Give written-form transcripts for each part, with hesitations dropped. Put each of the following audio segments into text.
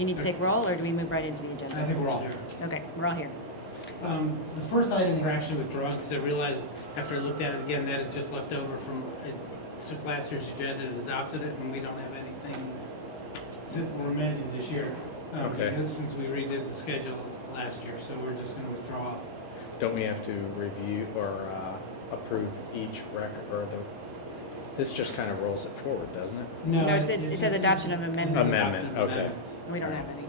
you need to take roll, or do we move right into the I agenda? think we're all here. Okay, we're all here. The first item we're actually withdrawing, because I realized after I looked at it again that it just left over from, it took last year's agenda and adopted it, and we don't have anything we're amending this year. Okay. Since we redid the schedule last year, so we're just gonna withdraw. Don't we have to review or approve each record, or this just kind of rolls it forward, doesn't it? No, it says adoption of amendments. Amendment, okay. Amendments. We don't have any.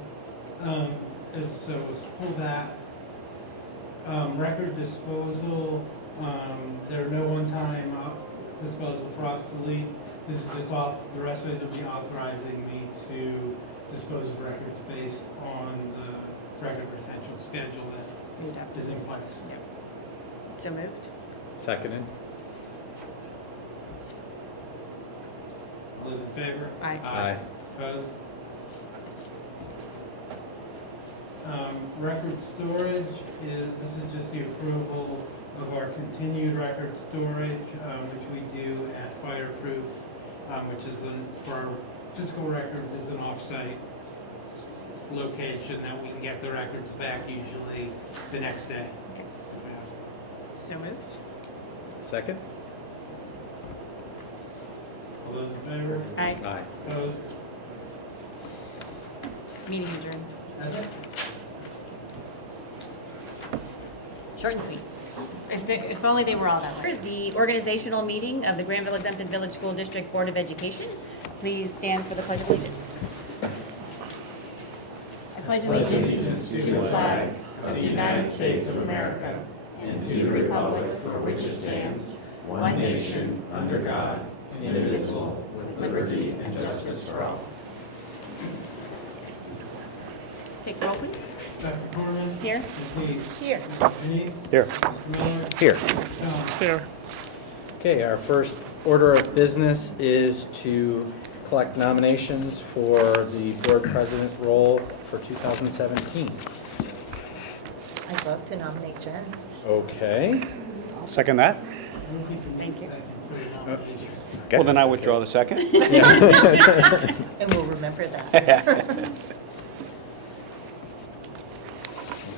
So let's pull that. Record disposal, there are no one-time disposal for obsolete. This is just off, the rest of it will be authorizing me to dispose of records based on the record retention schedule We that adopted. is in place. So moved. Seconded? All those in favor? Aye. Aye. Opposed? Record storage this is just the approval of our continued record storage, which we do at Fireproof, which is for our physical records is an off-site location that we can get the records back usually the next day. Okay. So moved. Second? All those in favor? Aye. Aye. Opposed? Meeting adjourned. That's it. Short and sweet. If only they were all that way. The organizational meeting of the Granville Exempted Village School District Board of Education. Please stand for the Pledge of Allegiance. I pledge allegiance to the flag of the United States of America and to the republic for which it stands, one nation, under God, indivisible, with liberty and justice for all. Take the roll, please. Dr. Corman? Here. Ms. Dees? Here. Mr. Denise? Here. Mr. Miller? Here. Mr. John? Here. Okay, our first order of business is to collect nominations for the board president role for 2017. I'd love to nominate Jen. Okay. I'll second that. Thank you. Second for the nomination. Okay. Well, then I withdraw the second. And we'll remember that.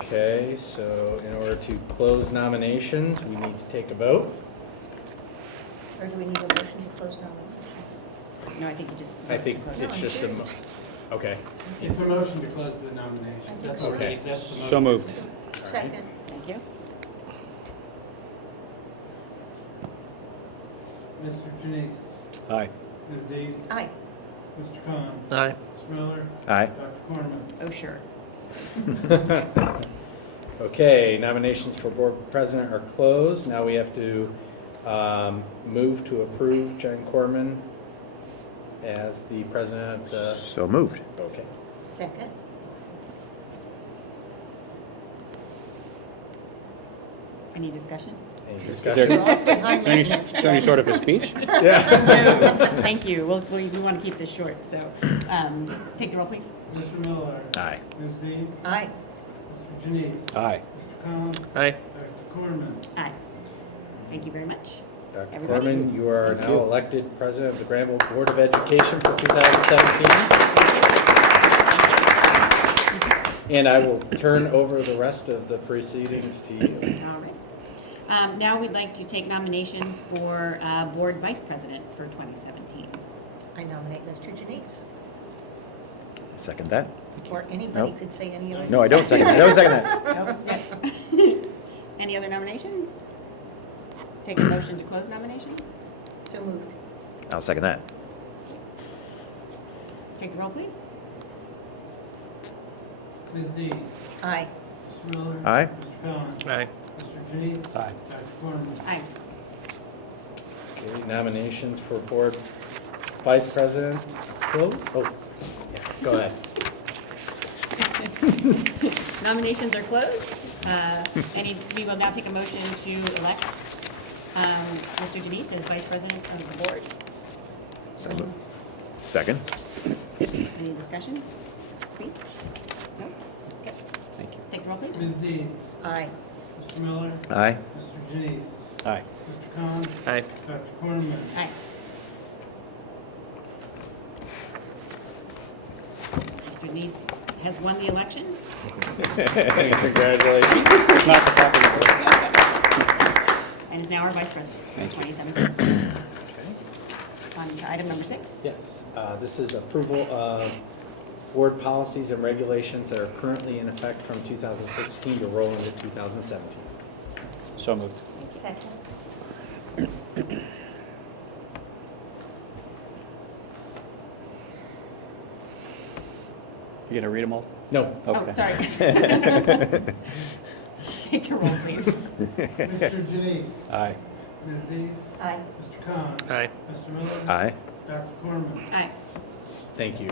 Okay, so in order to close nominations, we need to take a vote. Or do we need a motion to close nominations? No, I think you just. I think No, it's I'm just a, serious. okay. It's a motion to close the nomination. That's all Okay. right. That's the motion. So moved. Second. Thank you. Mr. Janice? Aye. Ms. Dees? Aye. Mr. Khan? Aye. Mr. Miller? Aye. Dr. Corman? Oh, sure. Okay, nominations for board president are closed. Now we have to move to approve Jen Corman as the president of the, So moved. okay. Second. Any discussion? Any Is discussion? We're off behind there that. any sort of a speech? Yeah. No, thank you. We want to keep this short, so take the roll, please. Mr. Miller? Aye. Ms. Dees? Aye. Mr. Janice? Aye. Mr. Khan? Aye. Dr. Corman? Aye. Thank you very much. Dr. Everybody? Corman, you are Thank now you. elected president of the Granville Board of Education for 2017. And I will turn over the rest of the proceedings to you. All right. Now we'd like to take nominations for board vice president for 2017. I nominate Mr. Janice. Second that? Or anybody Nope. could say any other. No, I don't second that. I don't second that. Nope. Any other nominations? Take a motion to close nominations. So moved. I'll second that. Take the roll, please. Ms. Dees? Aye. Mr. Miller? Aye. Mr. Khan? Aye. Mr. Janice? Aye. Dr. Corman? Aye. Okay, nominations for board vice president closed? Oh, yeah, go ahead. Nominations are closed. We will now take a motion to elect Mr. Janice as vice president of the board. So moved. Second? Any discussion? Speak? No? Okay. Thank you. Take the roll, please. Ms. Dees? Aye. Mr. Miller? Aye. Mr. Janice? Aye. Mr. Khan? Aye. Dr. Corman? Aye. Mr. Janice has won the election. Congratulations. Not the popular vote. And is now our vice president for Thank you. 2017. Okay. On to item number 6. Yes, this is approval of board policies and regulations that are currently in effect from 2016 to roll into 2017. So moved. Second. You gonna read them all? No. Oh, Okay. sorry. Take the roll, please. Mr. Janice? Aye. Ms. Deeds? Aye. Mr. Khan? Aye. Mr. Miller? Aye. Dr. Corman? Aye. Thank you.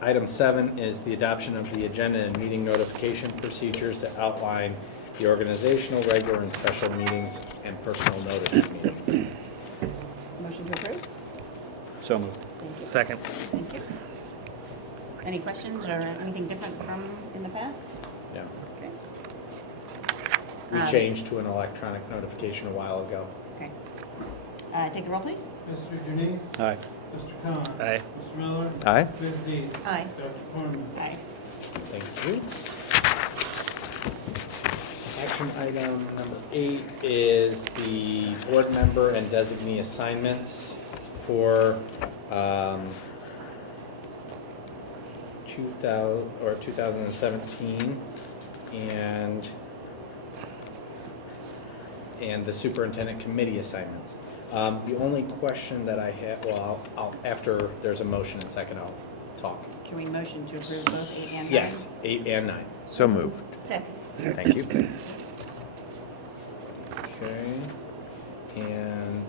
Item 7 is the adoption of the agenda and meeting notification procedures that outline the organizational, regular, and special meetings and personal notice of meetings. Motion to approve? So moved. Thank you. Second. Thank you. Any questions or anything different from in the past? Yeah. Okay. We changed to an electronic notification a while ago. Okay. Take the roll, please. Mr. Janice? Aye. Mr. Khan? Aye. Mr. Miller? Aye. Ms. Deeds? Aye. Dr. Corman? Aye. Thank you. Action item number 8 is the board member and designee assignments for 2017 and the superintendent committee assignments. The only question that I have, well, after there's a motion and second, I'll talk. Can we motion to approve both 8 and 9? Yes, 8 and 9. So moved. Second. Thank you. Okay, and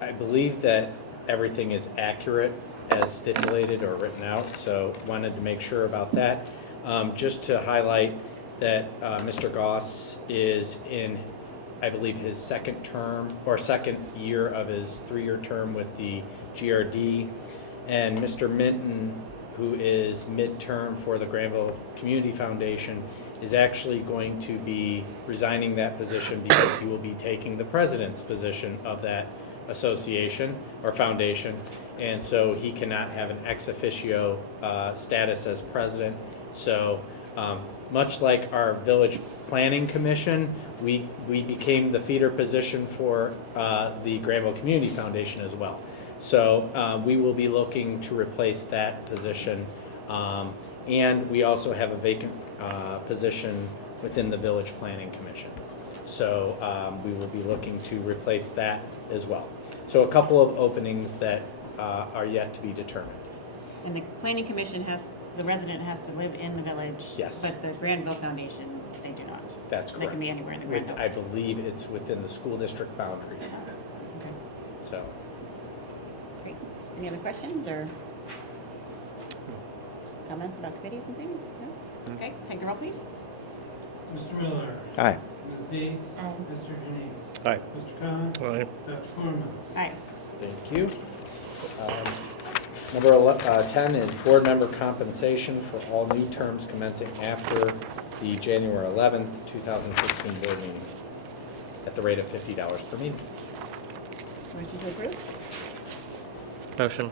I believe that everything is accurate as stipulated or written out, so wanted to make sure about that. Just to highlight that Mr. Goss is in, I believe, his second term, or second year of his 3-year term with the GRD, and Mr. Minton, who is midterm for the Granville Community Foundation, is actually going to be resigning that position because he will be taking the president's position of that association or foundation, and so he cannot have an ex officio status as president. So much like our village planning commission, we became the feeder position for the Granville Community Foundation as well. So we will be looking to replace that position, and we also have a vacant position within the Village Planning Commission. So we will be looking to replace that as well. So a couple of openings that are yet to be determined. And the planning commission the resident has to live in the village. Yes. But the Granville Foundation, they do not. That's They correct. can be anywhere in the With, Granville. I believe it's within the school district boundaries. Okay, So, great. Any other questions or comments about committees and things? No? Okay, take the roll, please. Mr. Miller? Aye. Ms. Deeds? Aye. Mr. Janice? Aye. Mr. Khan? Aye. Dr. Corman? Aye. thank you. Number 10 is board member compensation for all new terms commencing after the January 11th, 2016 board meeting at the rate of $50 per meeting. Motion to approve? Motion.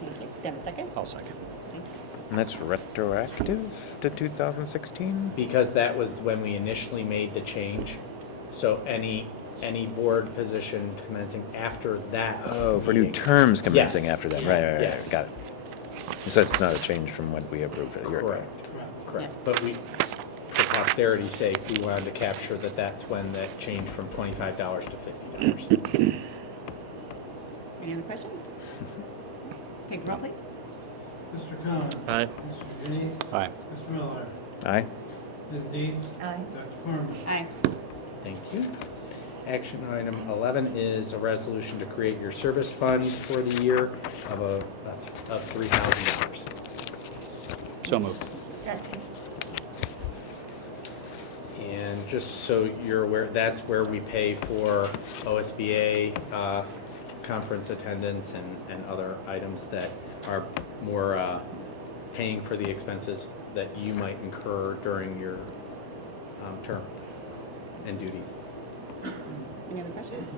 Thank you. Do you have a second? I'll second. Thank you. And that's retroactive to 2016? Because that was when we initially made the change. So any board position commencing after that. Oh, for new meeting. terms commencing Yes. after that. Right, Yes. got it. So it's not a change from what we approved a year ago. Correct, correct. Yeah. But we, for posterity's sake, we wanted to capture that that's when that changed from $25 to $50. Any other questions? Take the roll, please. Mr. Khan? Aye. Mr. Janice? Aye. Mr. Miller? Aye. Ms. Deeds? Aye. Dr. Corman? Aye. Thank you. Action item 11 is a resolution to create your service fund for the year of $3,000. So moved. Second. And just so you're aware, that's where we pay for OSBA conference attendance and other items that are more paying for the expenses that you might incur during your term and duties. Any other questions?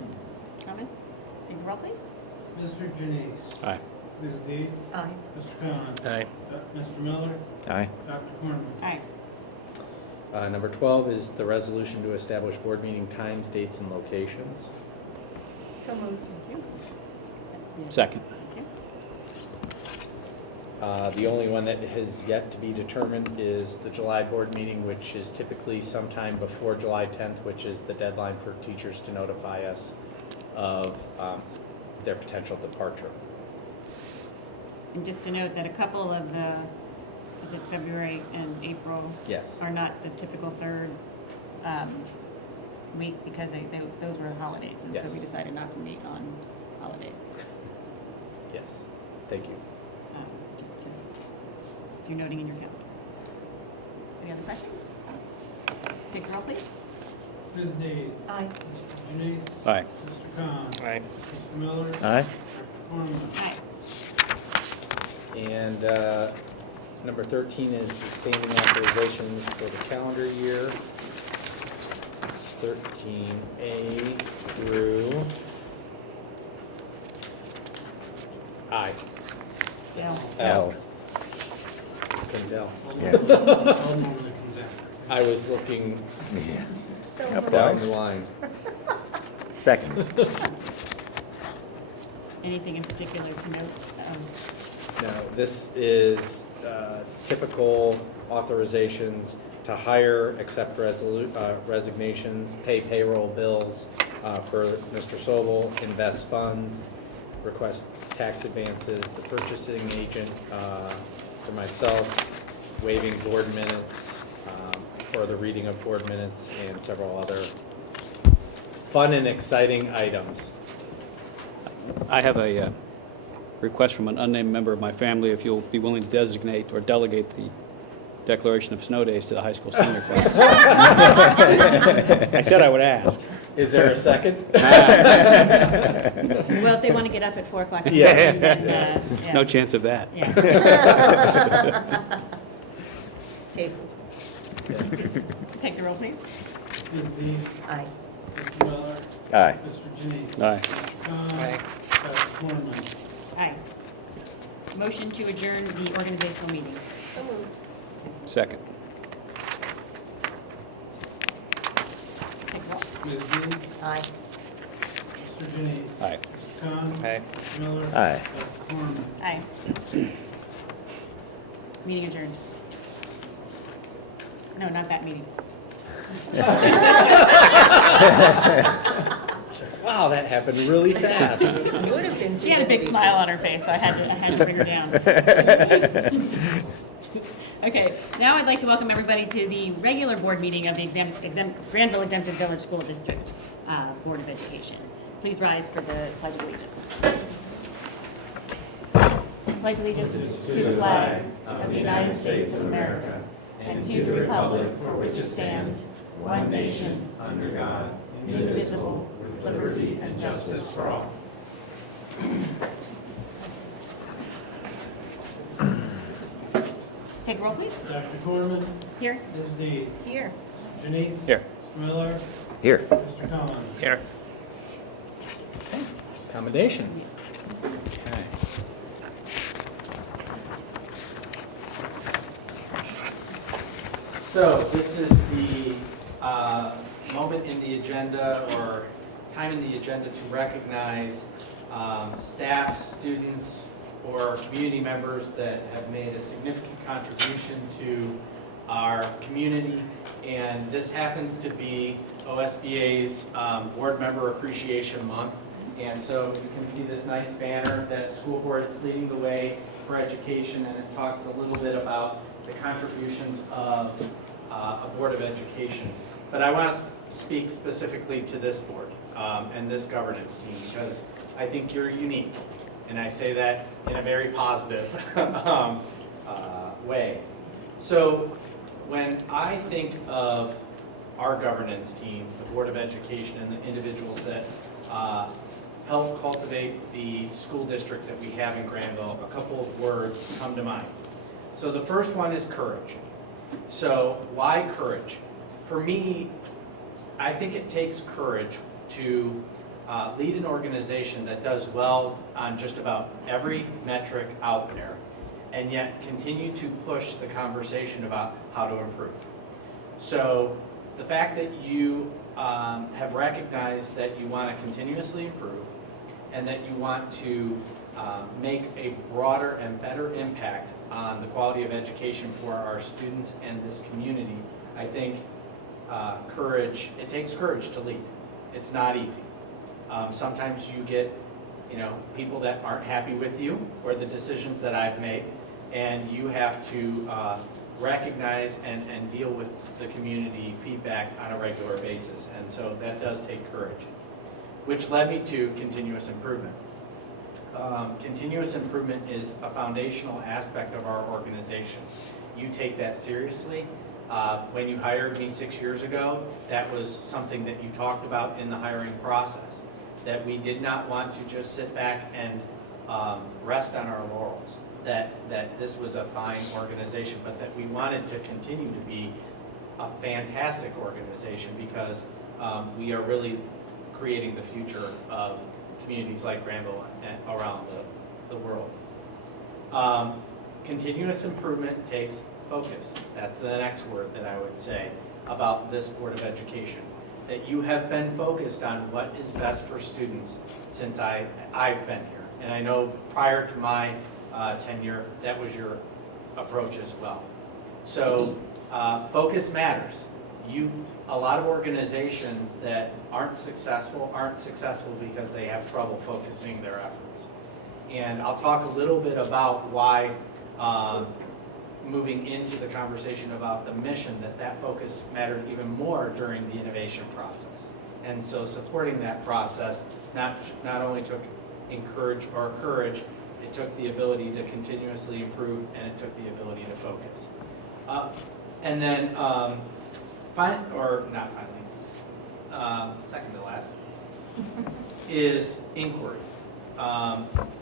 Comments? Take the roll, please. Mr. Janice? Aye. Ms. Deeds? Aye. Mr. Khan? Aye. Mr. Miller? Aye. Dr. Cornman? Aye. Number 12 is the resolution to establish board meeting times, dates, and locations. So moved. Thank you. Second. Thank you. The only one that has yet to be determined is the July board meeting, which is typically sometime before July 10th, which is the deadline for teachers to notify us of their potential departure. And just to note that a couple of the, is it February and April, Yes. are not the typical third week because those were holidays. And so Yes. we decided not to meet on holidays. Yes. Thank you. Just to, you're noting in your calendar. Any other questions? Take the roll, please. Ms. Deeds? Aye. Mr. Janice? Aye. Mr. Khan? Aye. Mr. Miller? Aye. Dr. Cornman? Aye. And number 13 is the standing authorizations for the calendar year. 13A through I. L. L. Couldn't tell. Yeah. All normally comes after. I was looking Yeah. So Up, moved. down the line. Second. Anything in particular to note? No, this is typical authorizations to hire, accept resignations, pay payroll bills for Mr. Sobel, invest funds, request tax advances, the purchasing agent for myself, waiving board minutes for the reading of board minutes, and several other fun and exciting items. I have a request from an unnamed member of my family if you'll be willing to designate or delegate the declaration of snow days to the high school senior class. I said I would ask. Is there a second? Well, if they want to get up at 4 o'clock in the Yes. morning, then, yeah. No chance of that. Yeah. Table. Take the roll, please. Ms. Deeds? Aye. Mr. Miller? Aye. Mr. Janice? Aye. Mr. Khan? Aye. Dr. Cornman? Aye. Motion to adjourn the organizational meeting. So moved. Second. Take the roll. Ms. Deeds? Aye. Mr. Janice? Aye. Mr. Khan? Aye. Mr. Miller? Aye. Dr. Cornman? Aye. Meeting adjourned. No, not that meeting. Wow, that happened really fast. Would have been. She had a big smile on her face, so I had to bring her down. Okay, now I'd like to welcome everybody to the regular board meeting of the Granville Exempted Village School District Board of Education. Please rise for the Pledge of Allegiance. Pledge allegiance to the flag of the United States of America and to the republic for which it stands, one nation, under God, indivisible, with liberty and justice for all. Take a roll, please. Dr. Cornman? Here. Ms. Deeds? Here. Mr. Janice? Here. Mr. Miller? Here. Mr. Khan? Here. Accommodations. Okay. So this is the moment in the agenda or time in the agenda to recognize staff, students, or community members that have made a significant contribution to our community. And this happens to be OSBA's Board Member Appreciation Month. And so you can see this nice banner that school board is leading the way for education, and it talks a little bit about the contributions of a Board of Education. But I want to speak specifically to this board and this governance team, because I think you're unique. And I say that in a very positive way. So when I think of our governance team, the Board of Education, and the individuals that help cultivate the school district that we have in Granville, a couple of words come to mind. So the first one is courage. So why courage? For me, I think it takes courage to lead an organization that does well on just about every metric out there, and yet continue to push the conversation about how to improve. So the fact that you have recognized that you want to continuously improve and that you want to make a broader and better impact on the quality of education for our students and this community, I think it takes courage to lead. It's not easy. Sometimes you get, people that aren't happy with you or the decisions that I've made, and you have to recognize and deal with the community feedback on a regular basis. And so that does take courage, which led me to continuous improvement. Continuous improvement is a foundational aspect of our organization. You take that seriously. When you hired me 6 years ago, that was something that you talked about in the hiring process, that we did not want to just sit back and rest on our laurels, that this was a fine organization, but that we wanted to continue to be a fantastic organization because we are really creating the future of communities like Granville and around the world. Continuous improvement takes focus. That's the next word that I would say about this Board of Education. That you have been focused on what is best for students since I've been here. And I know prior to my tenure, that was your approach as well. So focus matters. A lot of organizations that aren't successful because they have trouble focusing their efforts. And I'll talk a little bit about why, moving into the conversation about the mission, that focus mattered even more during the innovation process. And so supporting that process not only took courage, it took the ability to continuously improve, and it took the ability to focus. And then, second to last, is inquiry.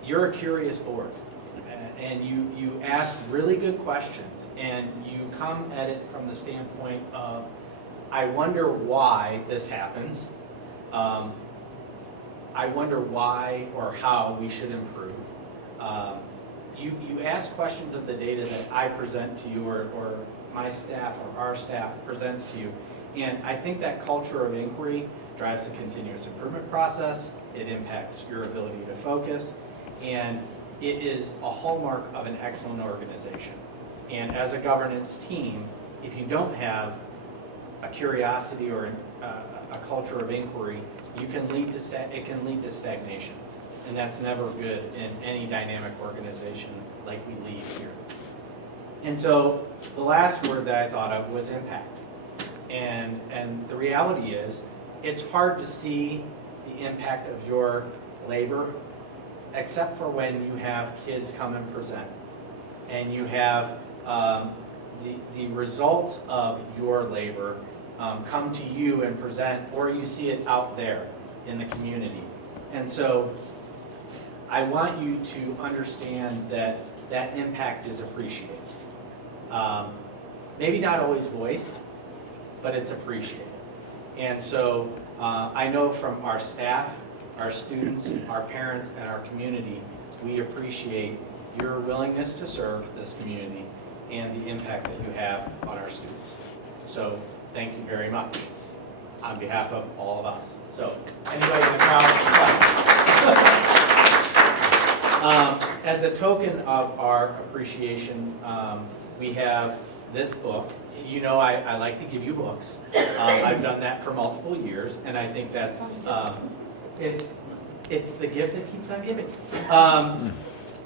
You're a curious board, and you ask really good questions, and you come at it from the standpoint of, I wonder why this happens. I wonder why or how we should improve. You ask questions of the data that I present to you, or my staff or our staff presents to you. And I think that culture of inquiry drives the continuous improvement process. It impacts your ability to focus. And it is a hallmark of an excellent organization. And as a governance team, if you don't have a curiosity or a culture of inquiry, it can lead to stagnation. And that's never good in any dynamic organization like we lead here. And so the last word that I thought of was impact. And the reality is, it's hard to see the impact of your labor, except for when you have kids come and present. And you have the results of your labor come to you and present, or you see it out there in the community. And so I want you to understand that that impact is appreciated. Maybe not always voiced, but it's appreciated. And so I know from our staff, our students, our parents, and our community, we appreciate your willingness to serve this community and the impact that you have on our students. So thank you very much on behalf of all of us. So anybody in the crowd? As a token of our appreciation, we have this book. You know, I like to give you books. I've done that for multiple years, and I think that's it's the gift that keeps on giving.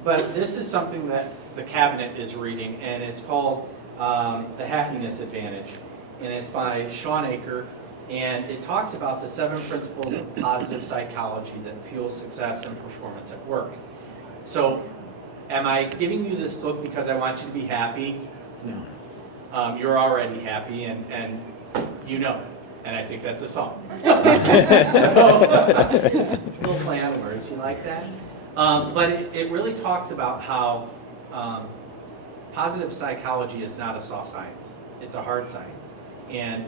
But this is something that the cabinet is reading, and it's called The Happiness Advantage, and it's by Sean Aker, and it talks about the 7 principles of positive psychology that fuel success and performance at work. So, am I giving you this book because I want you to be happy? No. You're already happy, and you know it. And I think that's a song. So, little play on words, you like that? But it really talks about how positive psychology is not a soft science. It's a hard science. And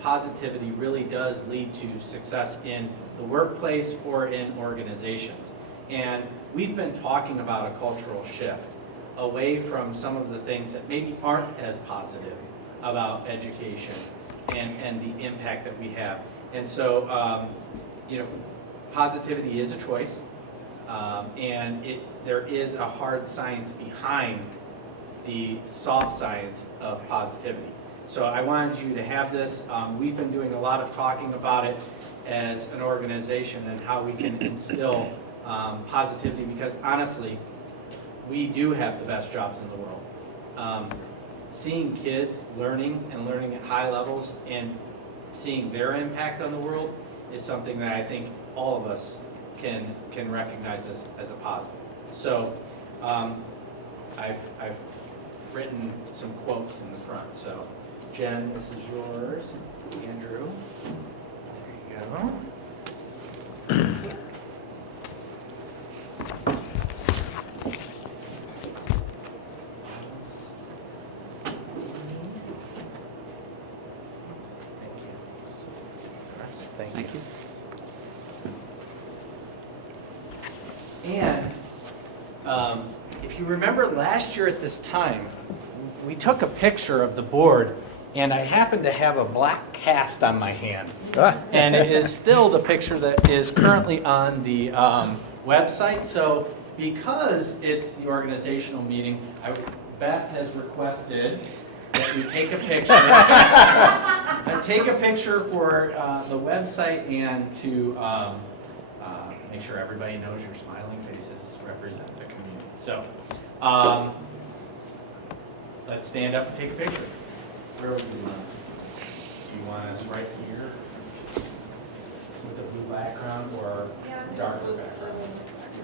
positivity really does lead to success in the workplace or in organizations. And we've been talking about a cultural shift away from some of the things that maybe aren't as positive about education and the impact that we have. And so, positivity is a choice, and there is a hard science behind the soft science of positivity. So I wanted you to have this. We've been doing a lot of talking about it as an organization and how we can instill positivity, because honestly, we do have the best jobs in the world. Seeing kids learning at high levels and seeing their impact on the world is something that I think all of us can recognize as a positive. So I've written some quotes in the front. So Jen, this is yours. Andrew, there you go. Thank you. And if you remember last year at this time, we took a picture of the board, and I happened to have a black cast on my hand. And it is still the picture that is currently on the website. So because it's the organizational meeting, Beth has requested that we take a picture. Take a picture for the website and to make sure everybody knows your smiling faces represent the community. So let's stand up and take a picture. Where would you want? Do you want us right here with the blue background or darker background?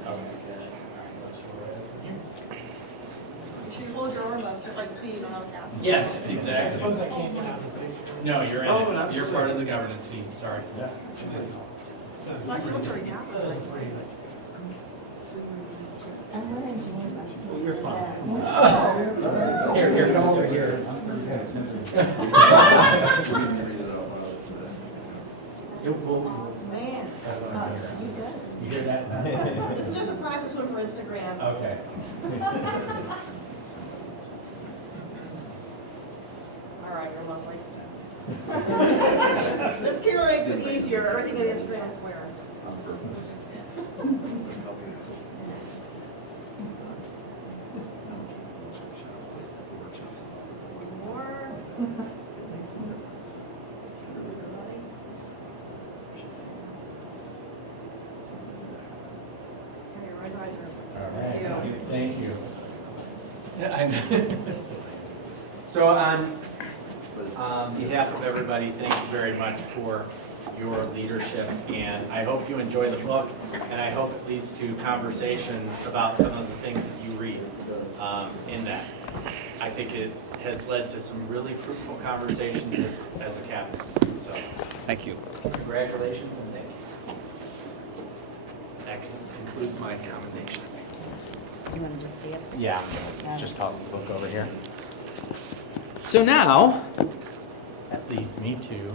Okay. Let's go right here. You hold your arm up so if I can see you don't have a cast. Yes, I exactly. suppose I can't get out of the picture. No, you're in Oh, it. that's You're sick. part of the governance team, sorry. Sounds So I can look great. right now. You're fine. Here, come over here. Man, You hear that? this is just a practice one for Instagram. Okay. All right, you're lovely. This camera makes it easier. Everything in Instagram is weird. More. Okay, your right eyes are. All right, Thank you. thank you. Yeah, I know. So on behalf of everybody, thank you very much for your leadership, and I hope you enjoy the book, and I hope it leads to conversations about some of the things that you read in that. I think it has led to some really fruitful conversations as a cabinet, so Thank you. congratulations and thank you. That concludes my commendations. You want to just see it? Yeah, Yeah. just toss the book over here. So now, that leads me to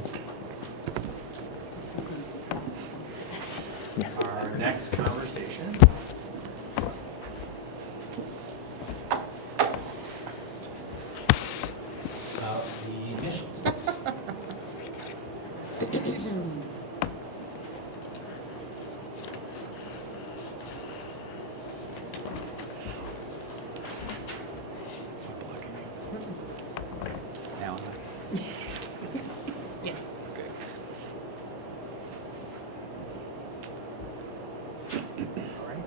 our next conversation. About the missions. Now, Yeah. okay. All right.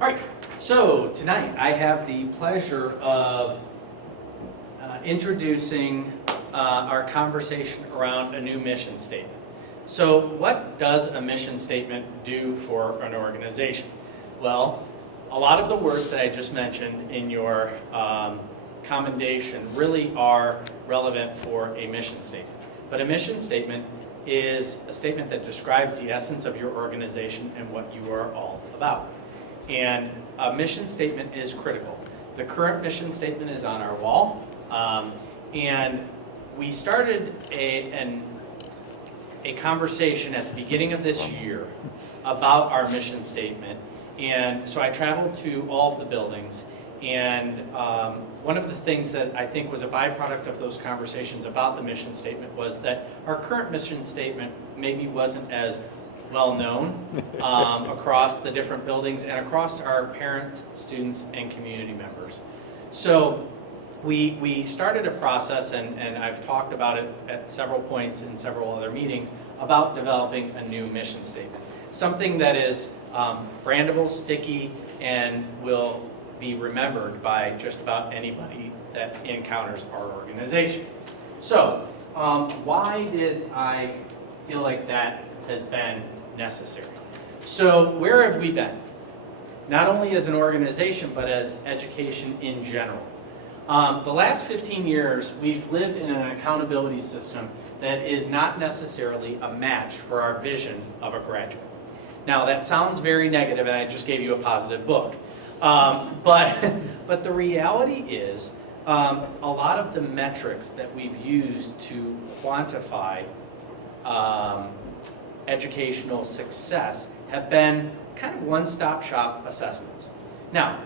All right, so tonight I have the pleasure of introducing our conversation around a new mission statement. So what does a mission statement do for an organization? Well, a lot of the words that I just mentioned in your commendation really are relevant for a mission statement. But a mission statement is a statement that describes the essence of your organization and what you are all about. And a mission statement is critical. The current mission statement is on our wall, and we started a conversation at the beginning of this year about our mission statement. And so I traveled to all of the buildings, and one of the things that I think was a byproduct of those conversations about the mission statement was that our current mission statement maybe wasn't as well known across the different buildings and across our parents, students, and community members. So we started a process, and I've talked about it at several points in several other meetings, about developing a new mission statement. Something that is brandable, sticky, and will be remembered by just about anybody that encounters our organization. So, why did I feel like that has been necessary? So, where have we been? Not only as an organization, but as education in general. The last 15 years, we've lived in an accountability system that is not necessarily a match for our vision of a graduate. Now, that sounds very negative, and I just gave you a positive book. But the reality is, a lot of the metrics that we've used to quantify educational success have been kind of one-stop shop assessments. Now,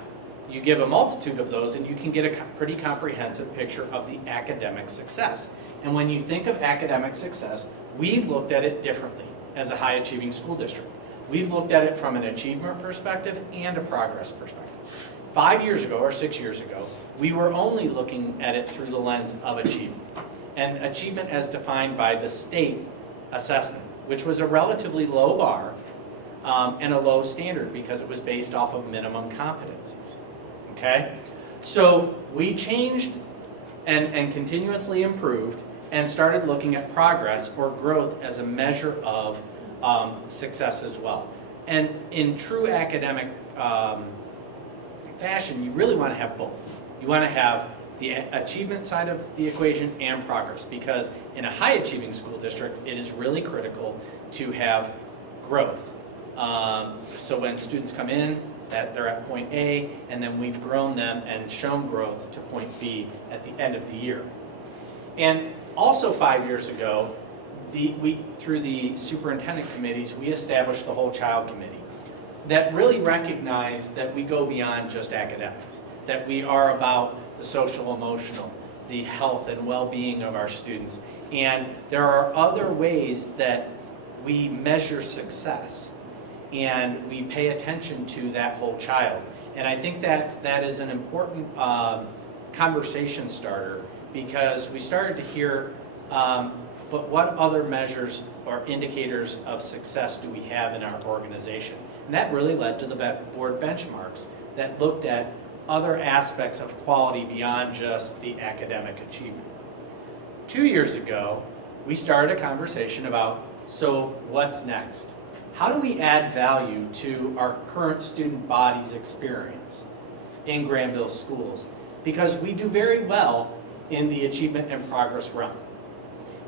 you give a multitude of those and you can get a pretty comprehensive picture of the academic success. And when you think of academic success, we've looked at it differently as a high-achieving school district. We've looked at it from an achievement perspective and a progress perspective. 5 years ago or 6 years ago, we were only looking at it through the lens of achievement. And achievement as defined by the state assessment, which was a relatively low bar and a low standard because it was based off of minimum competencies. Okay? So we changed and continuously improved and started looking at progress or growth as a measure of success as well. And in true academic fashion, you really want to have both. You want to have the achievement side of the equation and progress, because in a high achieving school district, it is really critical to have growth. So when students come in, that they're at point A, and then we've grown them and shown growth to point B at the end of the year. And also 5 years ago, through the superintendent committees, we established the Whole Child Committee that really recognized that we go beyond just academics, that we are about the social emotional, the health and well-being of our students. And there are other ways that we measure success, and we pay attention to that whole child. And I think that is an important conversation starter, because we started to hear, but what other measures or indicators of success do we have in our organization? And that really led to the board benchmarks that looked at other aspects of quality beyond just the academic achievement. 2 years ago, we started a conversation about, so what's next? How do we add value to our current student body's experience in Granville schools? Because we do very well in the achievement and progress realm.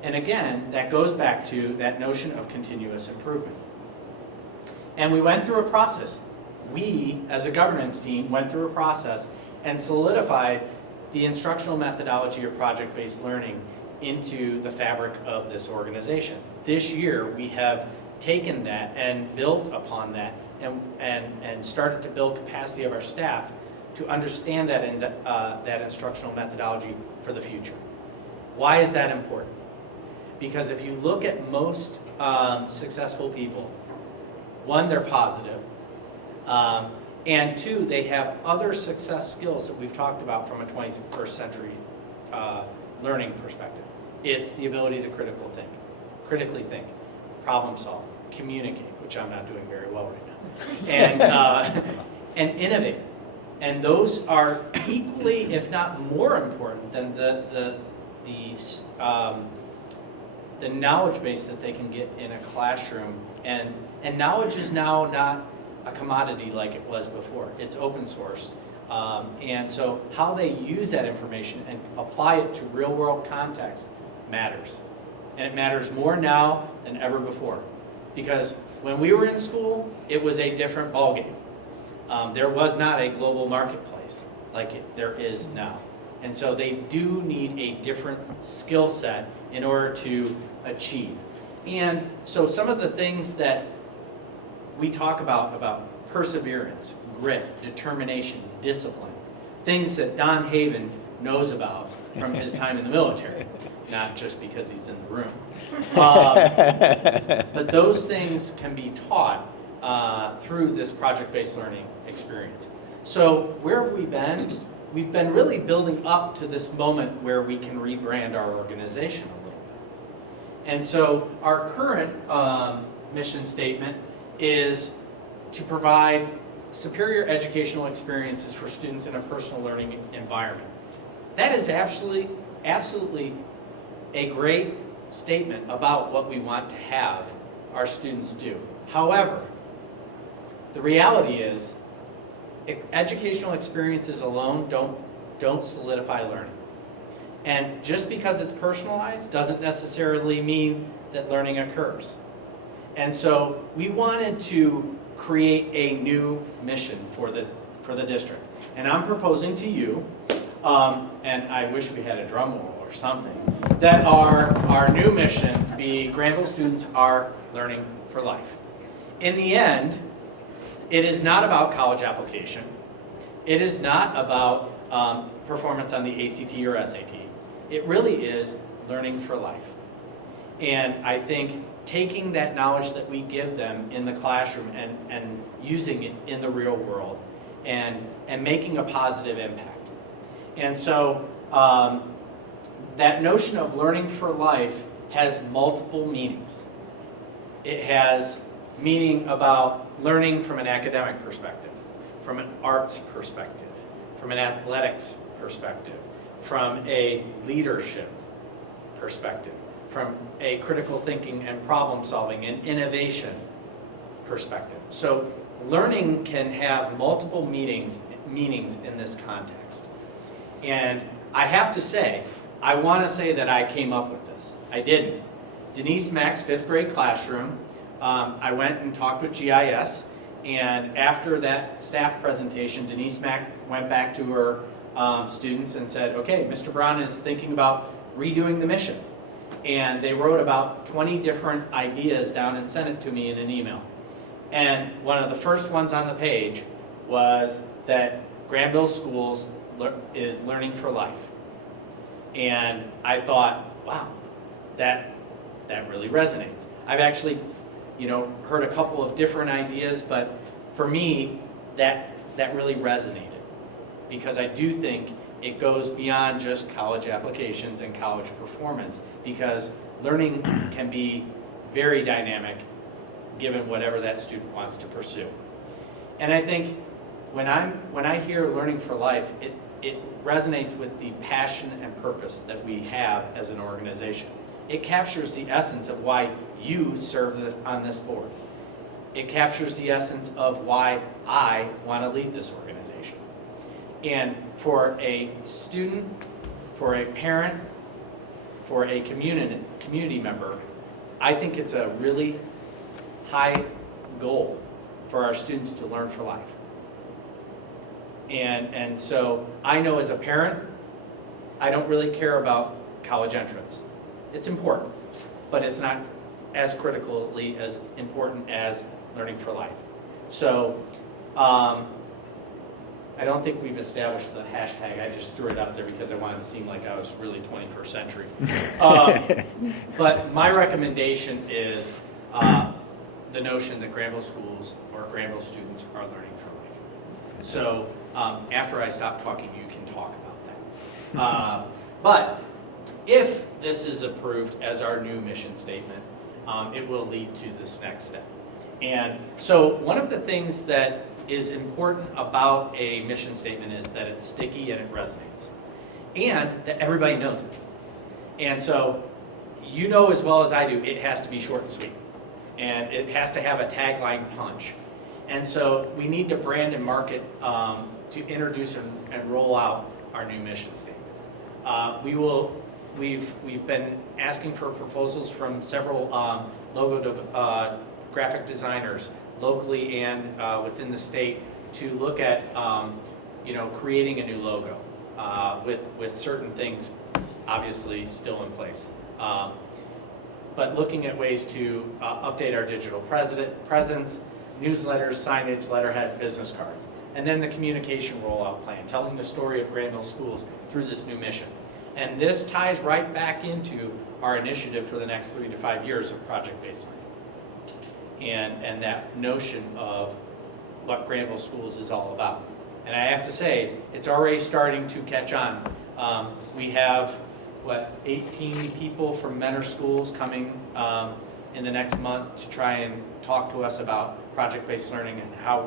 And again, that goes back to that notion of continuous improvement. And we went through a process. We, as a governance team, went through a process and solidified the instructional methodology of project-based learning into the fabric of this organization. This year, we have taken that and built upon that and started to build capacity of our staff to understand that instructional methodology for the future. Why is that important? Because if you look at most successful people, one, they're positive, and two, they have other success skills that we've talked about from a 21st century learning perspective. It's the ability to critically think, problem solve, communicate, which I'm not doing very well right now, and innovate. And those are equally, if not more important than the knowledge base that they can get in a classroom. And knowledge is now not a commodity like it was before. It's open sourced. And so how they use that information and apply it to real world context matters. And it matters more now than ever before. Because when we were in school, it was a different ballgame. There was not a global marketplace like there is now. And so they do need a different skill set in order to achieve. And so some of the things that we talk about perseverance, grit, determination, discipline, things that Don Haven knows about from his time in the military, not just because he's in the room. But those things can be taught through this project-based learning experience. So where have we been? We've been really building up to this moment where we can rebrand our organization a little bit. And so our current mission statement is to provide superior educational experiences for students in a personal learning environment. That is absolutely a great statement about what we want to have our students do. However, the reality is educational experiences alone don't solidify learning. And just because it's personalized doesn't necessarily mean that learning occurs. And so we wanted to create a new mission for the district. And I'm proposing to you, and I wish we had a drum roll or something, that our new mission be Granville students are learning for life. In the end, it is not about college application. It is not about performance on the ACT or SAT. It really is learning for life. And I think taking that knowledge that we give them in the classroom and using it in the real world and making a positive impact. And so that notion of learning for life has multiple meanings. It has meaning about learning from an academic perspective, from an arts perspective, from an athletics perspective, from a leadership perspective, from a critical thinking and problem solving and innovation perspective. So learning can have multiple meanings in this context. And I have to say, I want to say that I came up with this. I didn't. Denise Mack's 5th grade classroom, I went and talked with GIS, and after that staff presentation, Denise Mack went back to her students and said, okay, Mr. Brown is thinking about redoing the mission. And they wrote about 20 different ideas down and sent it to me in an email. And one of the first ones on the page was that Granville Schools is learning for life. And I thought, wow, that really resonates. I've actually, heard a couple of different ideas, but for me, that really resonated. Because I do think it goes beyond just college applications and college performance, because learning can be very dynamic given whatever that student wants to pursue. And I think when I hear learning for life, it resonates with the passion and purpose that we have as an organization. It captures the essence of why you serve on this board. It captures the essence of why I want to lead this organization. And for a student, for a parent, for a community member, I think it's a really high goal for our students to learn for life. And so I know as a parent, I don't really care about college entrance. It's important, but it's not as critically as important as learning for life. So I don't think we've established the hashtag. I just threw it out there because I wanted to seem like I was really 21st century. But my recommendation is the notion that Granville schools or Granville students are learning for life. So after I stop talking, you can talk about that. But if this is approved as our new mission statement, it will lead to this next step. And so one of the things that is important about a mission statement is that it's sticky and it resonates, and that everybody knows it. And so you know as well as I do, it has to be short and sweet, and it has to have a tagline punch. And so we need to brand and market to introduce and roll out our new mission statement. We've been asking for proposals from several graphic designers locally and within the state to look at creating a new logo. with certain things obviously still in place. But looking at ways to update our digital presence, newsletters, signage, letterhead, business cards. And then the communication rollout plan, telling the story of Granville schools through this new mission. And this ties right back into our initiative for the next 3 to 5 years of project-based learning. And that notion of what Granville Schools is all about. And I have to say, it's already starting to catch on. We have, 18 people from Mentor Schools coming in the next month to try and talk to us about project-based learning and how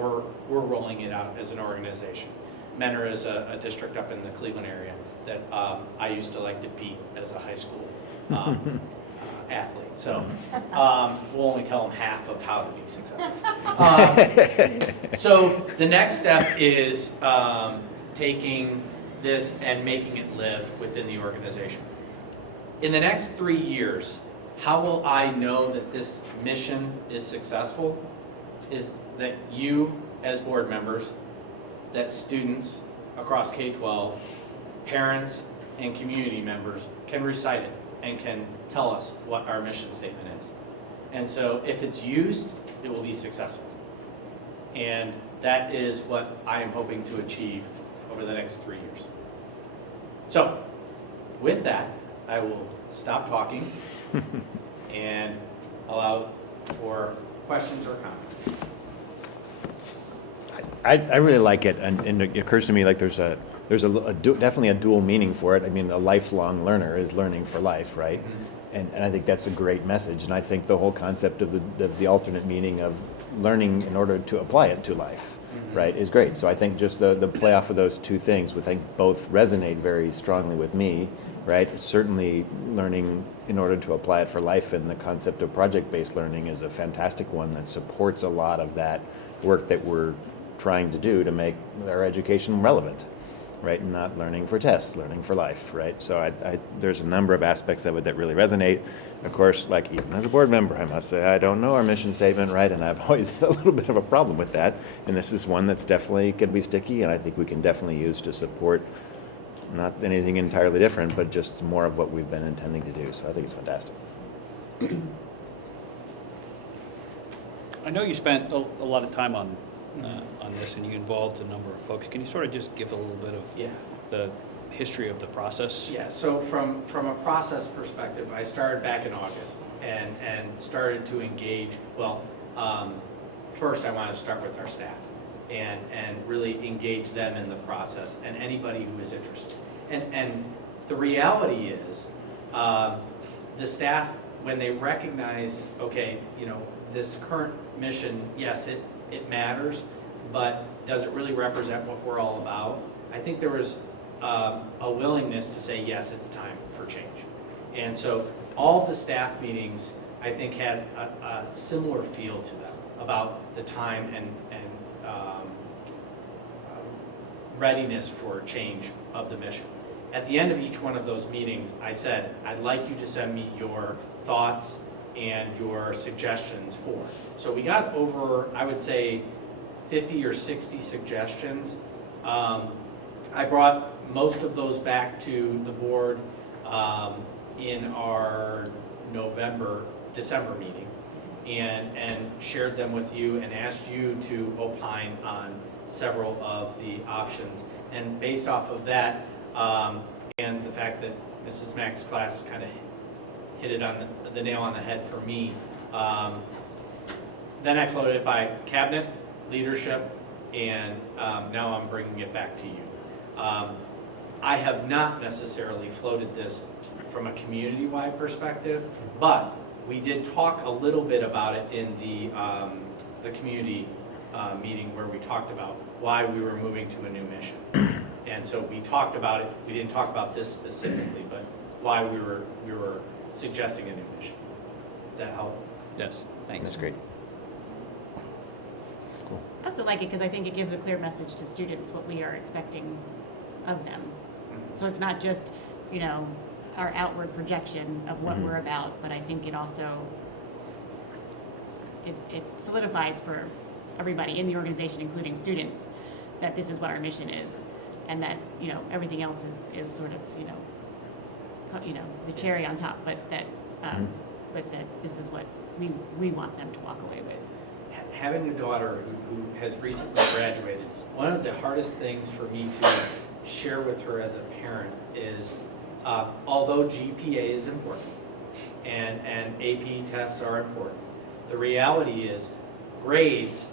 we're rolling it out as an organization. Mentor is a district up in the Cleveland area that I used to like to beat as a high school athlete. So we'll only tell them half of how to be successful. So the next step is taking this and making it live within the organization. In the next 3 years, how will I know that this mission is successful? Is that you as board members, that students across K-12, parents and community members can recite it and can tell us what our mission statement is. And so if it's used, it will be successful. And that is what I am hoping to achieve over the next 3 years. So with that, I will stop talking and allow for questions or comments. I really like it, and it occurs to me like there's definitely a dual meaning for it. I mean, a lifelong learner is learning for life, right? Mm-hmm. And I think that's a great message. And I think the whole concept of the alternate meaning of learning in order to apply it to life, Mm-hmm. right, is great. So I think just the play off of those two things would, I think, both resonate very strongly with me, right? Certainly learning in order to apply it for life, and the concept of project-based learning is a fantastic one that supports a lot of that work that we're trying to do to make our education relevant, right? And not learning for tests, learning for life, right? So there's a number of aspects of it that really resonate. Of course, like even as a board member, I must say I don't know our mission statement, right? And I've always had a little bit of a problem with that. And this is one that's definitely can be sticky, and I think we can definitely use to support not anything entirely different, but just more of what we've been intending to do. So I think it's fantastic. I know you spent a lot of time on this, and you involved a number of folks. Can you sort of just give a little bit of the history of the process? Yeah, so from a process perspective, I started back in August and started to engage, first I want to start with our staff and really engage them in the process and anybody who is interested. And the reality is, the staff, when they recognize, okay, this current mission, yes, it matters, but does it really represent what we're all about? I think there was a willingness to say, yes, it's time for change. And so all the staff meetings, I think, had a similar feel to them about the time and readiness for change of the mission. At the end of each one of those meetings, I said, I'd like you to send me your thoughts and your suggestions for. So we got over, I would say, 50 or 60 suggestions. I brought most of those back to the board in our December meeting and shared them with you and asked you to opine on several of the options. And based off of that, and the fact that Mrs. Mack's class kind of hit it on the nail on the head for me, then I floated it by cabinet, leadership, and now I'm bringing it back to you. I have not necessarily floated this from a community-wide perspective, but we did talk a little bit about it in the community meeting where we talked about why we were moving to a new mission. And so we talked about it. We didn't talk about this specifically, but why we were suggesting a new mission. Does that help? Yes, thanks. That's great. Cool. I also like it because I think it gives a clear message to students what we are expecting of them. So it's not just, our outward projection of what we're about, but I think it also, it solidifies for everybody in the organization, including students, that this is what our mission is. and that, everything else is sort of, the cherry on top, but that, but that this is what we want them to walk away with. Having a daughter who has recently graduated, one of the hardest things for me to share with her as a parent is, although GPA is important and AP tests are important, the reality is grades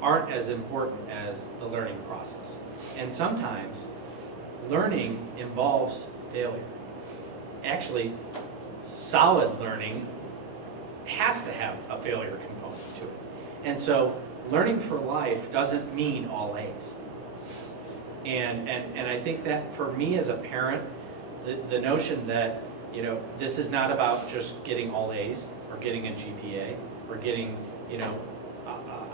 aren't as important as the learning process. And sometimes learning involves failure. Actually, solid learning has to have a failure component to it. And so learning for life doesn't mean all A's. And I think that for me as a parent, the notion that, this is not about just getting all A's or getting a GPA or getting,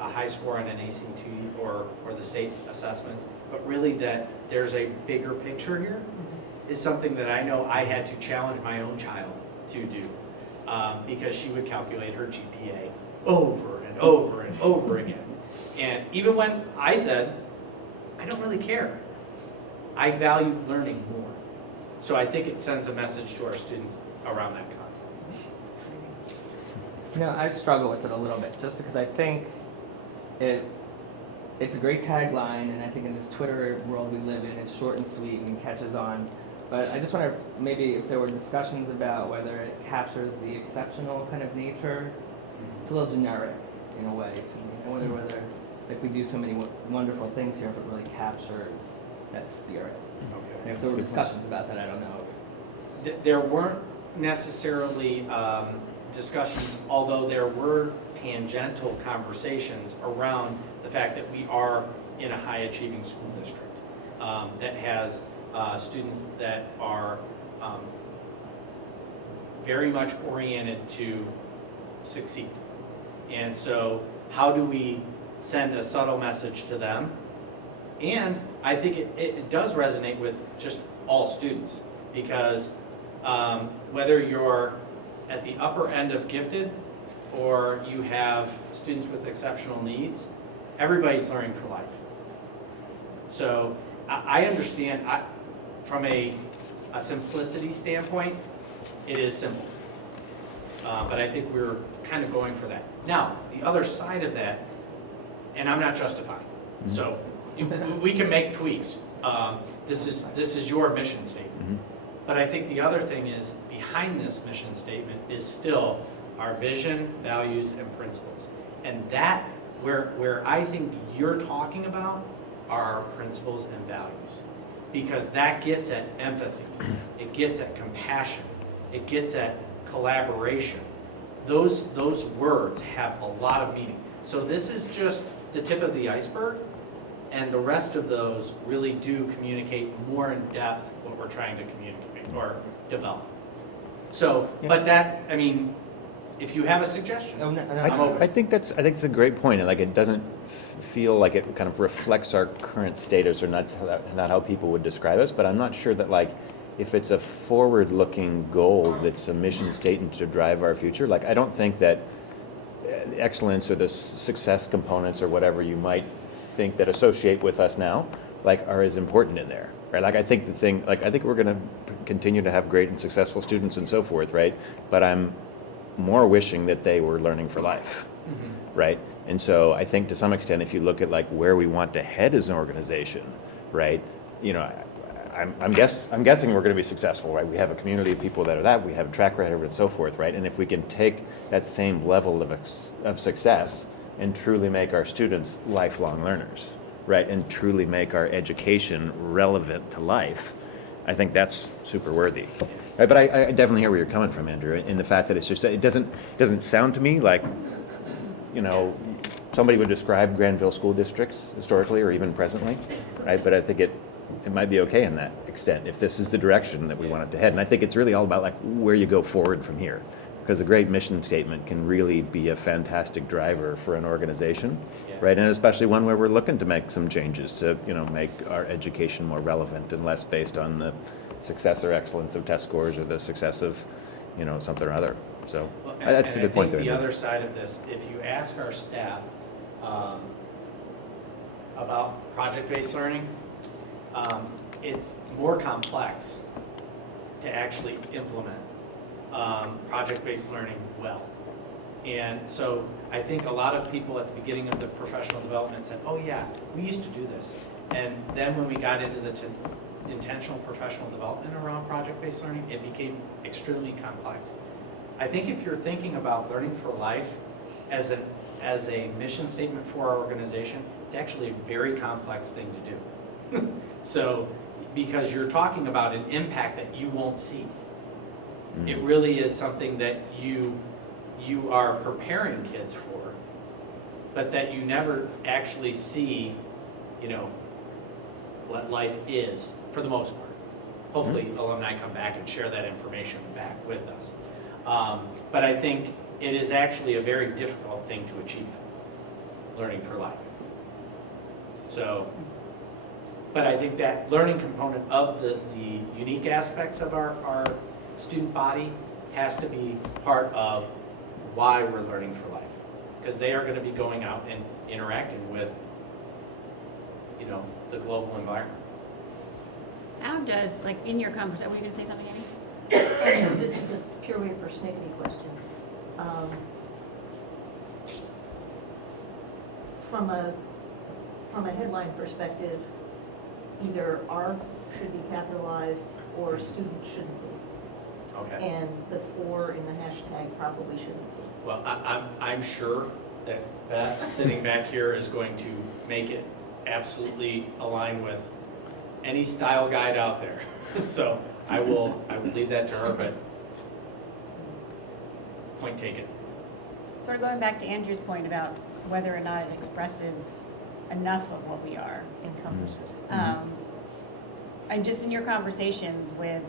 a high score on an ACT or the state assessments, but really that there's a bigger picture here is something that I know I had to challenge my own child to do, because she would calculate her GPA over and over and over again. And even when I said, I don't really care, I value learning more. So I think it sends a message to our students around that concept. I struggle with it a little bit, just because I think it's a great tagline, and I think in this Twitter world we live in, it's short and sweet and catches on. But I just wonder maybe if there were discussions about whether it captures the exceptional kind of nature. It's a little generic in a way to me. I wonder whether, we do so many wonderful things here, if it really captures that spirit. Okay. And if there were discussions about that, I don't know. There weren't necessarily discussions, although there were tangential conversations around the fact that we are in a high-achieving school district that has students that are very much oriented to succeed. And so how do we send a subtle message to them? And I think it does resonate with just all students, because whether you're at the upper end of gifted or you have students with exceptional needs, everybody's learning for life. So I understand, from a simplicity standpoint, it is simple. But I think we're kind of going for that. Now, the other side of that, and I'm not justifying, so we can make tweaks. This is your mission statement. But I think the other thing is, behind this mission statement is still our vision, values, and principles. And that, where I think you're talking about, are our principles and values. Because that gets at empathy, it gets at compassion, it gets at collaboration. Those words have a lot of meaning. So this is just the tip of the iceberg, and the rest of those really do communicate more in depth what we're trying to communicate or develop. So, but that, I mean, if you have a suggestion, I'm open. I think it's a great point, and it doesn't feel like it kind of reflects our current status, or not how people would describe us. But I'm not sure that if it's a forward-looking goal that's a mission statement to drive our future, I don't think that excellence or the success components or whatever you might think that associate with us now, are as important in there, right? I think I think we're going to continue to have great and successful students and so forth, right? But I'm more wishing that they were learning for life, right? And so I think to some extent, if you look at where we want to head as an organization, right? I'm guessing we're going to be successful, right? We have a community of people that are that, we have a track record and so forth, right? And if we can take that same level of success and truly make our students lifelong learners, right? And truly make our education relevant to life, I think that's super worthy. Right, but I definitely hear where you're coming from, Andrew, in the fact that it doesn't sound to me like, somebody would describe Granville school districts historically or even presently, right? But I think it might be okay in that extent if this is the direction that we want it to head. And I think it's really all about where you go forward from here, because a great mission statement can really be a fantastic driver for an organization, right? And especially one where we're looking to make some changes to, make our education more relevant and less based on the success or excellence of test scores or the success of, something or other. So that's a good point there. The other side of this, if you ask our staff about project-based learning, it's more complex to actually implement project-based learning well. And so I think a lot of people at the beginning of the professional development said, oh yeah, we used to do this. And then when we got into the intentional professional development around project-based learning, it became extremely complex. I think if you're thinking about learning for life as a mission statement for our organization, it's actually a very complex thing to do. So, because you're talking about an impact that you won't see. It really is something that you are preparing kids for, but that you never actually see, you know, what life is, for the most part. Hopefully alumni come back and share that information back with us. But I think it is actually a very difficult thing to achieve, learning for life. So, but I think that learning component of the unique aspects of our student body has to be part of why we're learning for life. Because they are going to be going out and interacting with, you know, the global environment. How does, like, in your conversation, were you going to say something, Amy? Actually, this is a purely a persnickety question. From a headline perspective, either R should be capitalized or student shouldn't be. Okay. And the for in the hashtag probably shouldn't be. Well, I'm sure that Beth, sitting back here, is going to make it absolutely align with any style guide out there. So I will leave that to her, but point taken. Sort of going back to Andrew's point about whether or not it expresses enough of what we are. Encompasses. And just in your conversations with,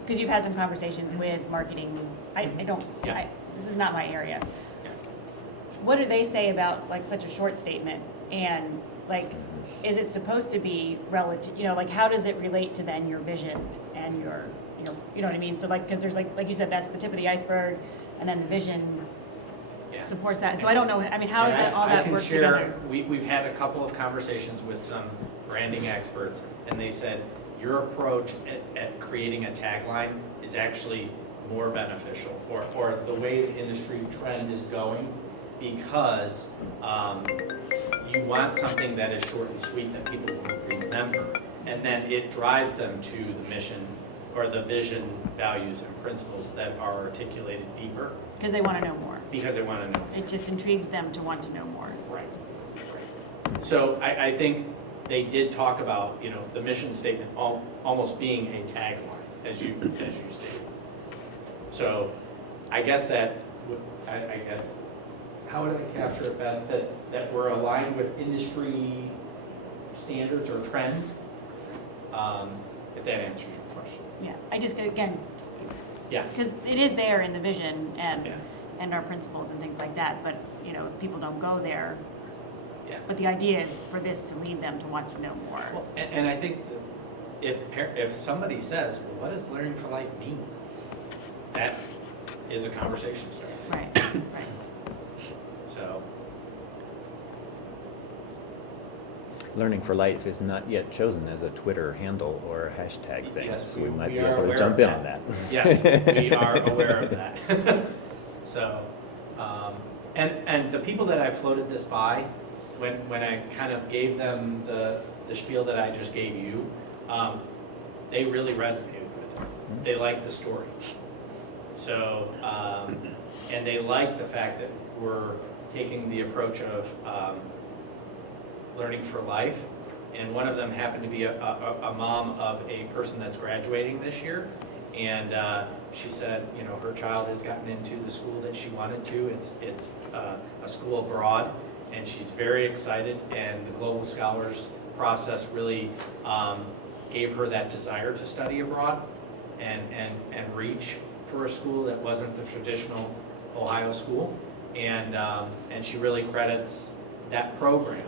because you've had some conversations with marketing, this is not my area. Yeah. What do they say about like such a short statement? And like, is it supposed to be relative, you know, like how does it relate to then your vision and your, you know what I mean? So like, because there's like you said, that's the tip of the iceberg, and then the vision supports that. So I don't know, I mean, how does that all that work together? We've had a couple of conversations with some branding experts, and they said, your approach at creating a tagline is actually more beneficial for the way the industry trend is going, because you want something that is short and sweet that people will remember, and then it drives them to the mission or the vision, values, and principles that are articulated deeper. Because they want to know more. Because they want to know. It just intrigues them to want to know more. Right. So I think they did talk about, you know, the mission statement almost being a tagline, as you stated. So I guess I guess, how would I capture it, Beth, that we're aligned with industry standards or trends? If that answers your question. Yeah, I just, again, Yeah. because it is there in the vision and, Yeah. and our principles and things like that, but, you know, if people don't go there. Yeah. But the idea is for this to lead them to want to know more. Well, and I think that if somebody says, well, what does learning for life mean? That is a conversation starter. Right, right. So, Learning for Life is not yet chosen as a Twitter handle or a hashtag thing, Yes, so we might we be are able to aware jump of in that. on that. yes, we are aware of that. So, and the people that I floated this by, when I kind of gave them the spiel that I just gave you, they really resonated with it. They liked the story. So, and they liked the fact that we're taking the approach of learning for life. And one of them happened to be a mom of a person that's graduating this year. And she said, you know, her child has gotten into the school that she wanted to. It's a school abroad, and she's very excited. And the Global Scholars process really gave her that desire to study abroad and reach for a school that wasn't the traditional Ohio school. And she really credits that program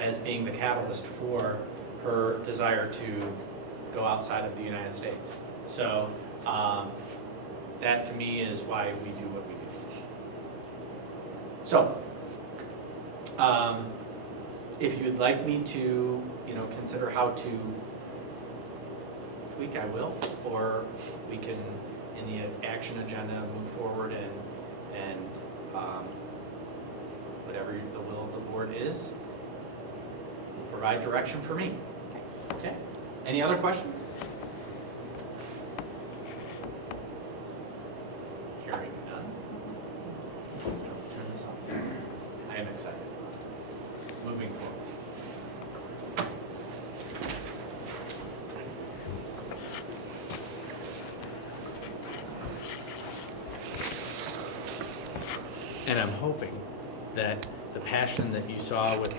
as being the catalyst for her desire to go outside of the United States. So that to me is why we do what we do. So if you'd like me to, you know, consider how to week, I will, or we can, in the action agenda, move forward and whatever the will of the board is, provide direction for me. Okay? Any other questions? Hearing none. I'll turn this off. I am excited. Moving forward. And I'm hoping that the passion that you saw with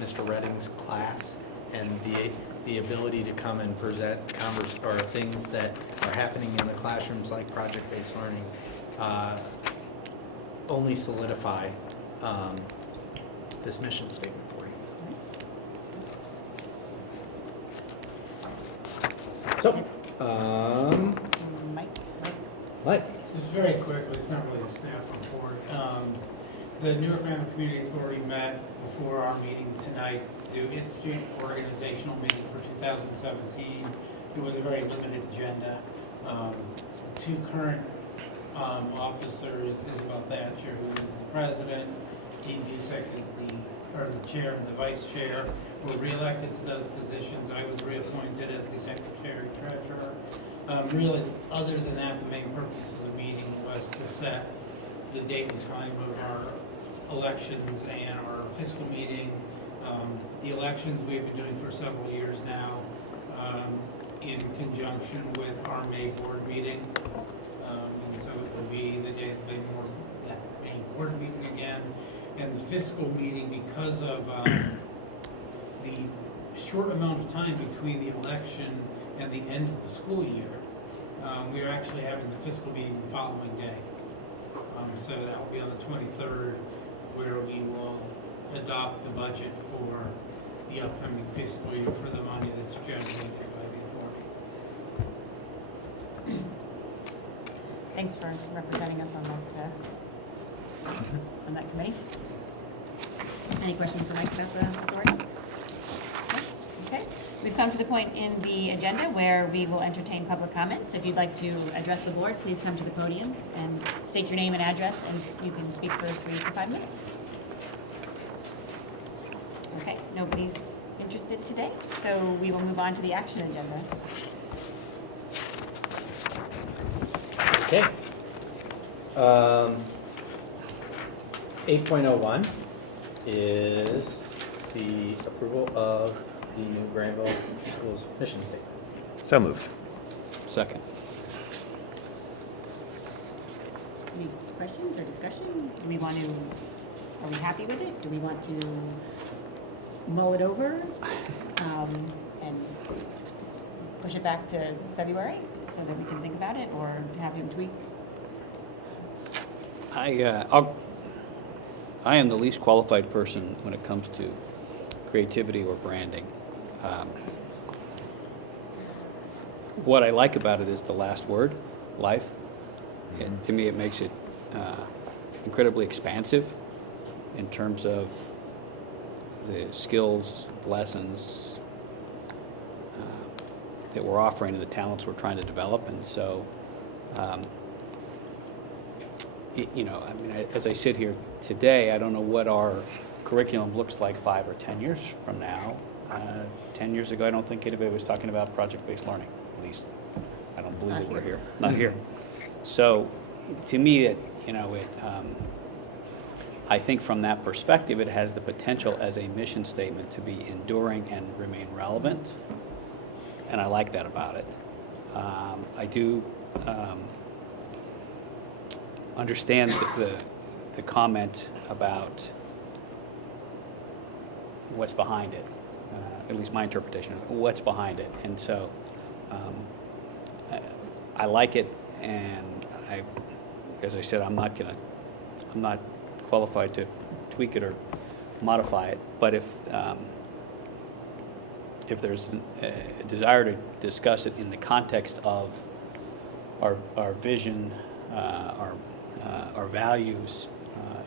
Mr. Redding's class and the ability to come and present things that are happening in the classrooms like project-based learning only solidify this mission statement for you. So, Mike. Just very quickly, it's not really a staff report. The Newark Family Community Authority met before our meeting tonight to do its joint organizational meeting for 2017. It was a very limited agenda. Two current officers, Isabel Thatcher, who is the president, Dean Busek is the chair and the vice chair, were reelected to those positions. I was reappointed as the secretary treasurer. Really, other than that, the main purpose of the meeting was to set the date and time of our elections and our fiscal meeting. The elections we've been doing for several years now in conjunction with our May board meeting. And so it will be the day that May board meeting again. And the fiscal meeting, because of the short amount of time between the election and the end of the school year, we are actually having the fiscal meeting the following day. So that will be on the 23rd, where we will adopt the budget for the upcoming fiscal year for the money that's generated by the authority. Thanks for representing us on that committee. Any questions for Mike about the authority? Okay, we've come to the point in the agenda where we will entertain public comments. If you'd like to address the board, please come to the podium and state your name and address, and you can speak for 3 to 5 minutes. Okay, nobody's interested today, so we will move on to the action agenda. Okay. 8.01 is the approval of the new Granville Schools mission statement. So moved. Second. Any questions or discussion? Do we want to, are we happy with it? Do we want to mull it over and push it back to February so that we can think about it, or to have him tweak? I am the least qualified person when it comes to creativity or branding. What I like about it is the last word, life. To me, it makes it incredibly expansive in terms of the skills, lessons that we're offering and the talents we're trying to develop. And so, as I sit here today, I don't know what our curriculum looks like 5 or 10 years from now. 10 years ago, I don't think anybody was talking about project-based learning. At least, I don't believe that we're here. Not here. So, to me, I think from that perspective, it has the potential as a mission statement to be enduring and remain relevant, and I like that about it. I do understand the comment about what's behind it, at least my interpretation of what's behind it, and so I like it, and as I said, I'm not qualified to tweak it or modify it, but if there's a desire to discuss it in the context of our vision, our values,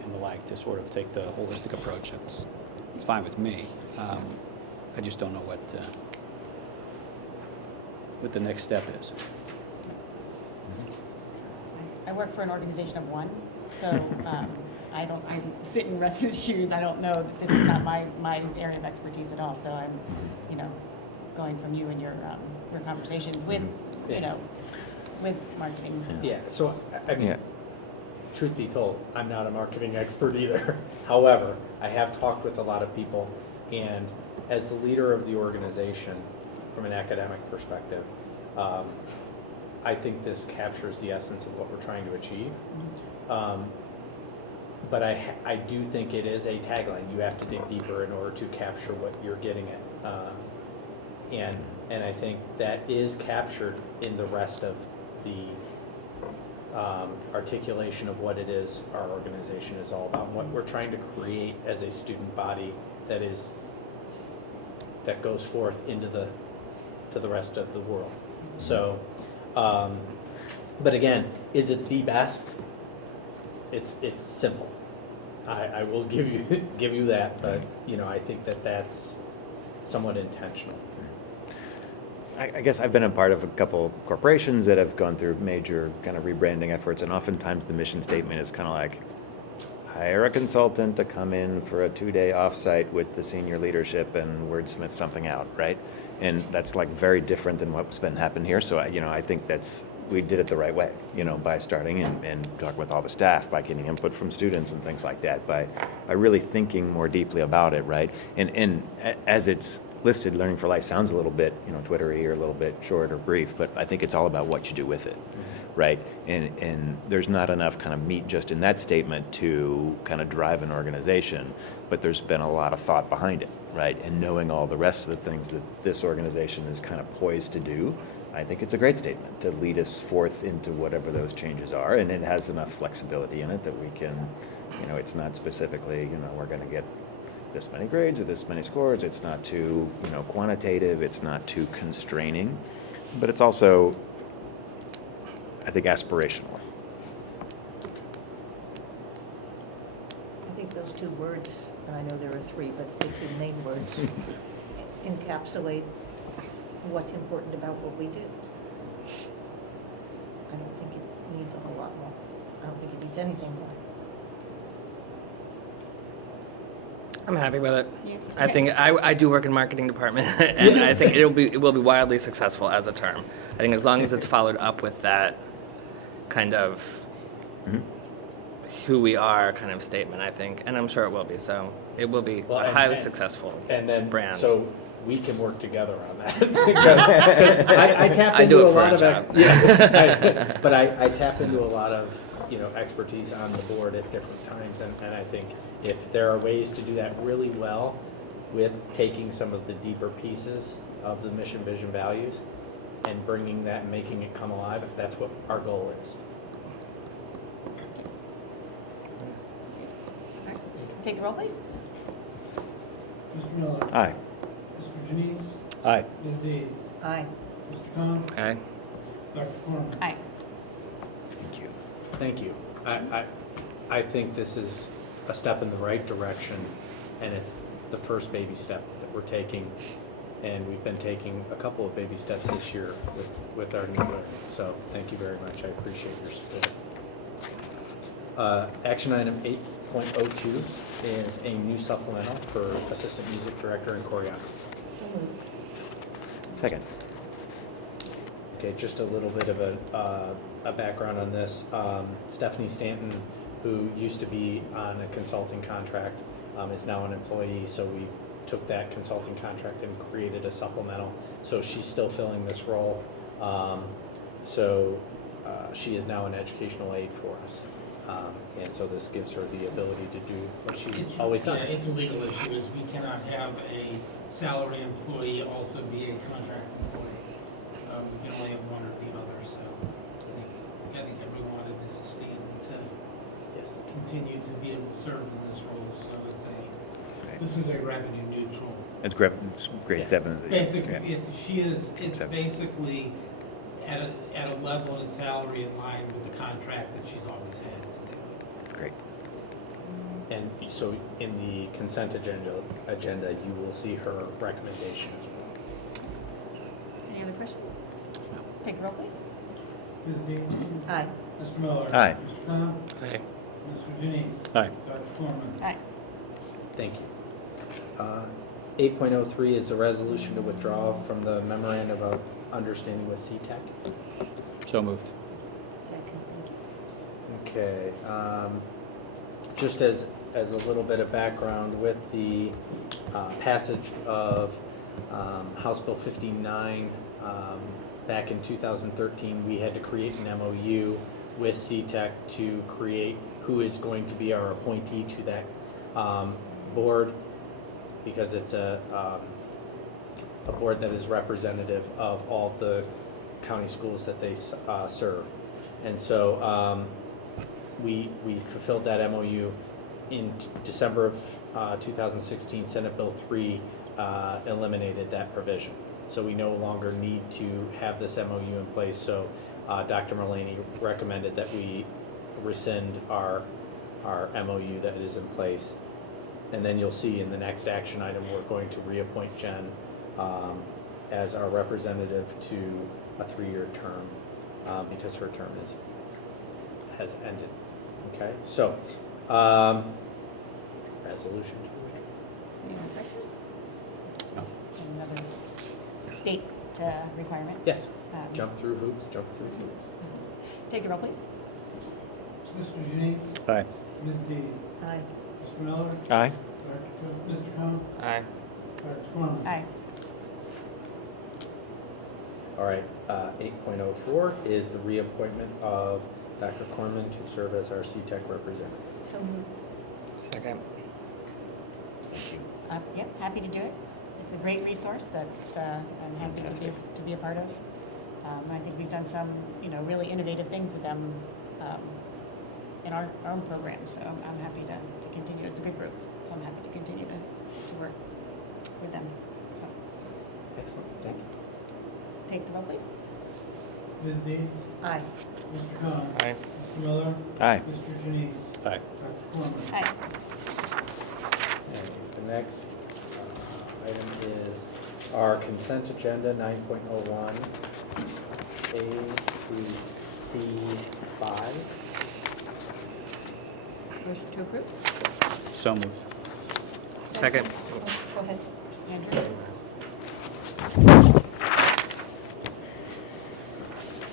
and the like, to sort of take the holistic approach, it's fine with me. I just don't know what the next step is. I work for an organization of one, so I sit in Russ's shoes. I don't know that this is not my area of expertise at all. So I'm, going from you and your conversations with, with marketing. Yeah, so, I mean, Yeah. truth be told, I'm not a marketing expert either. However, I have talked with a lot of people, and as the leader of the organization, from an academic perspective, I think this captures the essence of what we're trying to achieve. But I do think it is a tagline. You have to dig deeper in order to capture what you're getting at. And I think that is captured in the rest of the articulation of what it is our organization is all about, and what we're trying to create as a student body that goes forth into the rest of the world. So, but again, is it the best? It's simple. I will give you that, but I think that's somewhat intentional. I guess I've been a part of a couple corporations that have gone through major kind of rebranding efforts, and oftentimes the mission statement is kind of like, hire a consultant to come in for a 2-day offsite with the senior leadership and wordsmith something out, right? And that's like very different than what's been happening here. So I think we did it the right way, by starting and talking with all the staff, by getting input from students and things like that, by really thinking more deeply about it, right? And as it's listed, Learning for Life sounds a little bit, Twittery or a little bit short or brief, but I think it's all about what you do with it, right? And there's not enough kind of meat just in that statement to kind of drive an organization, but there's been a lot of thought behind it, right? And knowing all the rest of the things that this organization is kind of poised to do, I think it's a great statement to lead us forth into whatever those changes are, and it has enough flexibility in it that we can, it's not specifically, we're going to get this many grades or this many scores. It's not too, quantitative. It's not too constraining, but it's also, I think, aspirational. I think those two words, and I know there are three, but the two main words encapsulate what's important about what we do. I don't think it needs a whole lot more. I don't think it needs anything more. I'm happy with it. You- I okay. think I do work in marketing department, and I think it will be wildly successful as a term. I think as long as it's followed up with that kind of who we are kind of statement, I think, and I'm sure it will be. So it will be Well, a and- highly and- successful And then, brand. so we can work together on that. Because I tap I do into it a for lot a of, job. but I tap into a lot of, expertise on the board at different times. And I think if there are ways to do that really well with taking some of the deeper pieces of the mission, vision, values and bringing that and making it come alive, that's what our goal is. All right. Take the roll, please. Mr. Miller? Aye. Mr. Janice? Aye. Ms. Deeds? Aye. Mr. Khan? Okay. Dr. Corman? Aye. Thank you. Thank you. I think this is a step in the right direction, and it's the first baby step that we're taking, and we've been taking a couple of baby steps this year with our new learning. So thank you very much. I appreciate your support. Action item 8.02 is a new supplemental for assistant music director and choreographer. So moved. Second. Okay, just a little bit of a background on this. Stephanie Stanton, who used to be on a consulting contract, is now an employee, so we took that consulting contract and created a supplemental. So she's still filling this role. She is now an educational aide for us. And so this gives her the ability to do what she's always done. Yeah, it's a legal issue, is we cannot have a salary employee also be a contract employee. We can only have one or the other, so I think everyone in this is standing to Yes. continue to be able to serve in this role, so this is a revenue neutral. It's grade 7. Basically, Yeah. it's Seven. basically at a level in salary in line with the contract that she's always had to do. Great. And so in the consent agenda, you will see her recommendation as well. Any other questions? Take the roll, please. Ms. Dean? Aye. Mr. Miller? Aye. Mr. Khan? Aye. Mr. Janice? Aye. Dr. Corman? Aye. Thank you. 8.03 is a resolution to withdraw from the memorandum of understanding with CTEC. So moved. Second, thank you. Okay, just as a little bit of background, with the passage of House Bill 59 back in 2013, we had to create an MOU with CTEC to create who is going to be our appointee to that board, because it's a board that is representative of all the county schools that they serve. And so we fulfilled that MOU in December of 2016. Senate Bill 3 eliminated that provision. So we no longer need to have this MOU in place. So Dr. Mulaney recommended that we rescind our MOU that is in place. And then you'll see in the next action item, we're going to reappoint Jen as our representative to a 3-year term because her term has ended. Okay, so resolution. Any more questions? No. Another state requirement. Yes, Um, jump through hoops, jump through hoops. Take the roll, please. Mr. Janice? Aye. Ms. Dean? Aye. Mr. Miller? Aye. Mr. Khan? Aye. Dr. Corman? Aye. All right, 8.04 is the reappointment of Dr. Corman to serve as our CTEC representative. So moved. Second. Yep, happy to do it. It's a great resource that I'm happy to be a part of. I think we've done some, really innovative things with them in our own program, so I'm happy to continue. It's a good group, so I'm happy to continue to work with them. So, Excellent, thank you. take the roll, please. Ms. Dean? Aye. Mr. Khan? Aye. Mr. Miller? Aye. Mr. Janice? Aye. Dr. Corman? Aye. And the next item is our consent agenda, 9.01, A through C5. Motion to approve? So moved. Second. Go ahead, Andrew.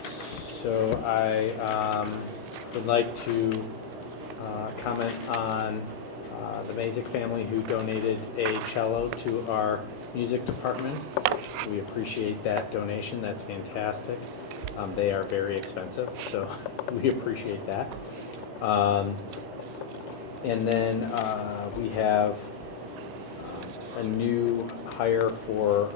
So I would like to comment on the Mazik family who donated a cello to our music department. We appreciate that donation. That's fantastic. They are very expensive, so we appreciate that. And then we have a new hire for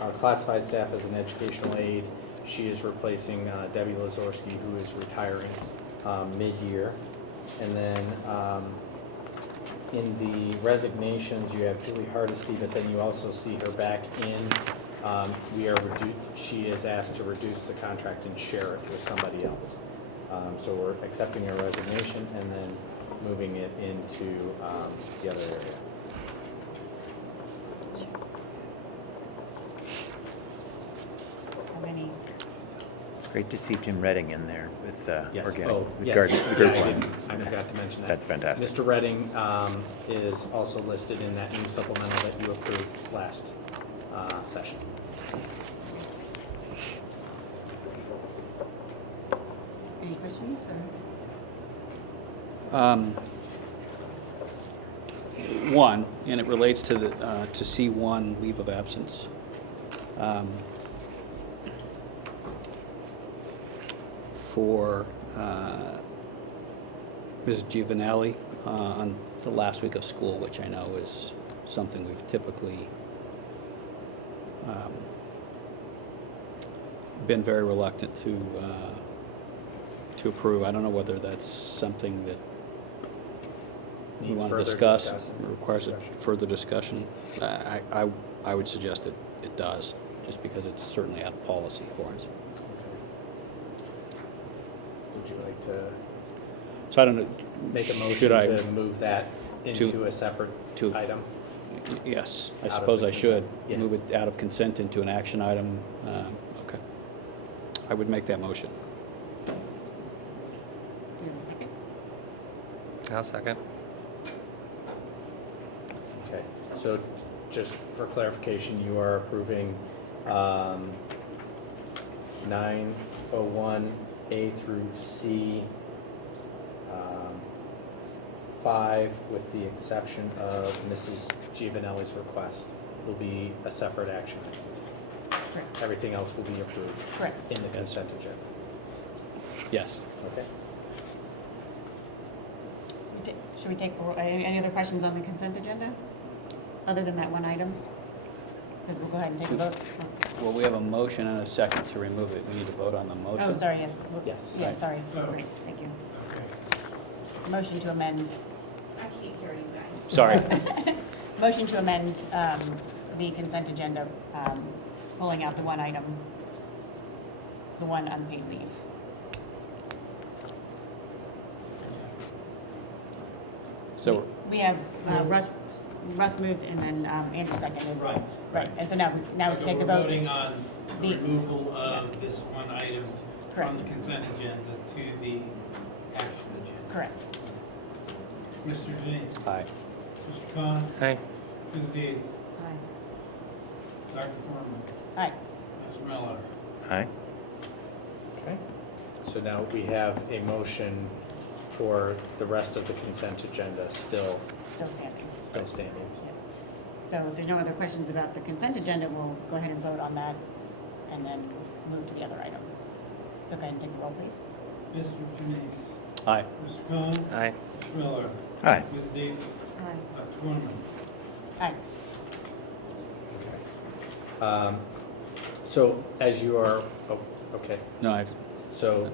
our classified staff as an educational aide. She is replacing Debbie Lazorski, who is retiring mid-year. And then in the resignations, you have Julie Hardesty, but then you also see her back in. She is asked to reduce the contract and share it with somebody else. So we're accepting her resignation and then moving it into the other area. How many? It's great to see Jim Redding in there with Yes. organic. Oh, with yes. garden- Yeah, with garden I blend. didn't- I forgot to mention that. That's fantastic. Mr. Redding is also listed in that new supplemental that you approved last session. Any questions or? One, and it relates to the to C1 leave of absence. For Mrs. Giovanelli on the last week of school, which I know is something we've typically been very reluctant to approve. I don't know whether that's something that we Needs want to further discuss, discussion. requires a further discussion. I would suggest it does, just because it's certainly out of policy for us. Would you like to So I don't know. make a motion should I- to move that into a separate to- item? Yes, I Out of suppose the I should consent, yeah. move it out of consent into an action item. Okay. I would make that motion. Do you have a second? I'll second. Okay, so just for clarification, you are approving 901A through C, 5, with the exception of Mrs. Giovanelli's request, will be a separate action. Correct. Everything else will be approved Correct. in the consent agenda. Yes. Okay. Should we take, any other questions on the consent agenda? Other than that one item? Because we'll go ahead and take a vote. Well, we have a motion and a second to remove it. We need to vote on the motion. Oh, sorry, yes. Yes. Yeah, Right. sorry. Oh. Great, thank you. Okay. Motion to amend. I can't hear you guys. Sorry. Motion to amend the consent agenda, pulling out the one item, the one unpaid leave. So, We have Russ moved and then Andrew seconded. Right. Right, and so now we can take the We're vote. voting on the The- removal of this one item Correct. from the consent agenda to the action agenda. Correct. Mr. Jennings, aye. Mr. Khan, Aye. Ms. Gates, Aye. Dr. Corman, Aye. Mr. Miller. Aye. Okay. So now we have a motion for the rest of the consent agenda still Still standing. standing. Yeah. So if there's no other questions about the consent agenda, we'll go ahead and vote on that and then move to the other item. So go ahead and take the roll, please. Mr. Jennings, Aye. Mr. Khan, Aye. Mr. Miller, Aye. Ms. Gates, Aye. Dr. Corman. Aye. Okay. So as you are, oh, okay, No, I, so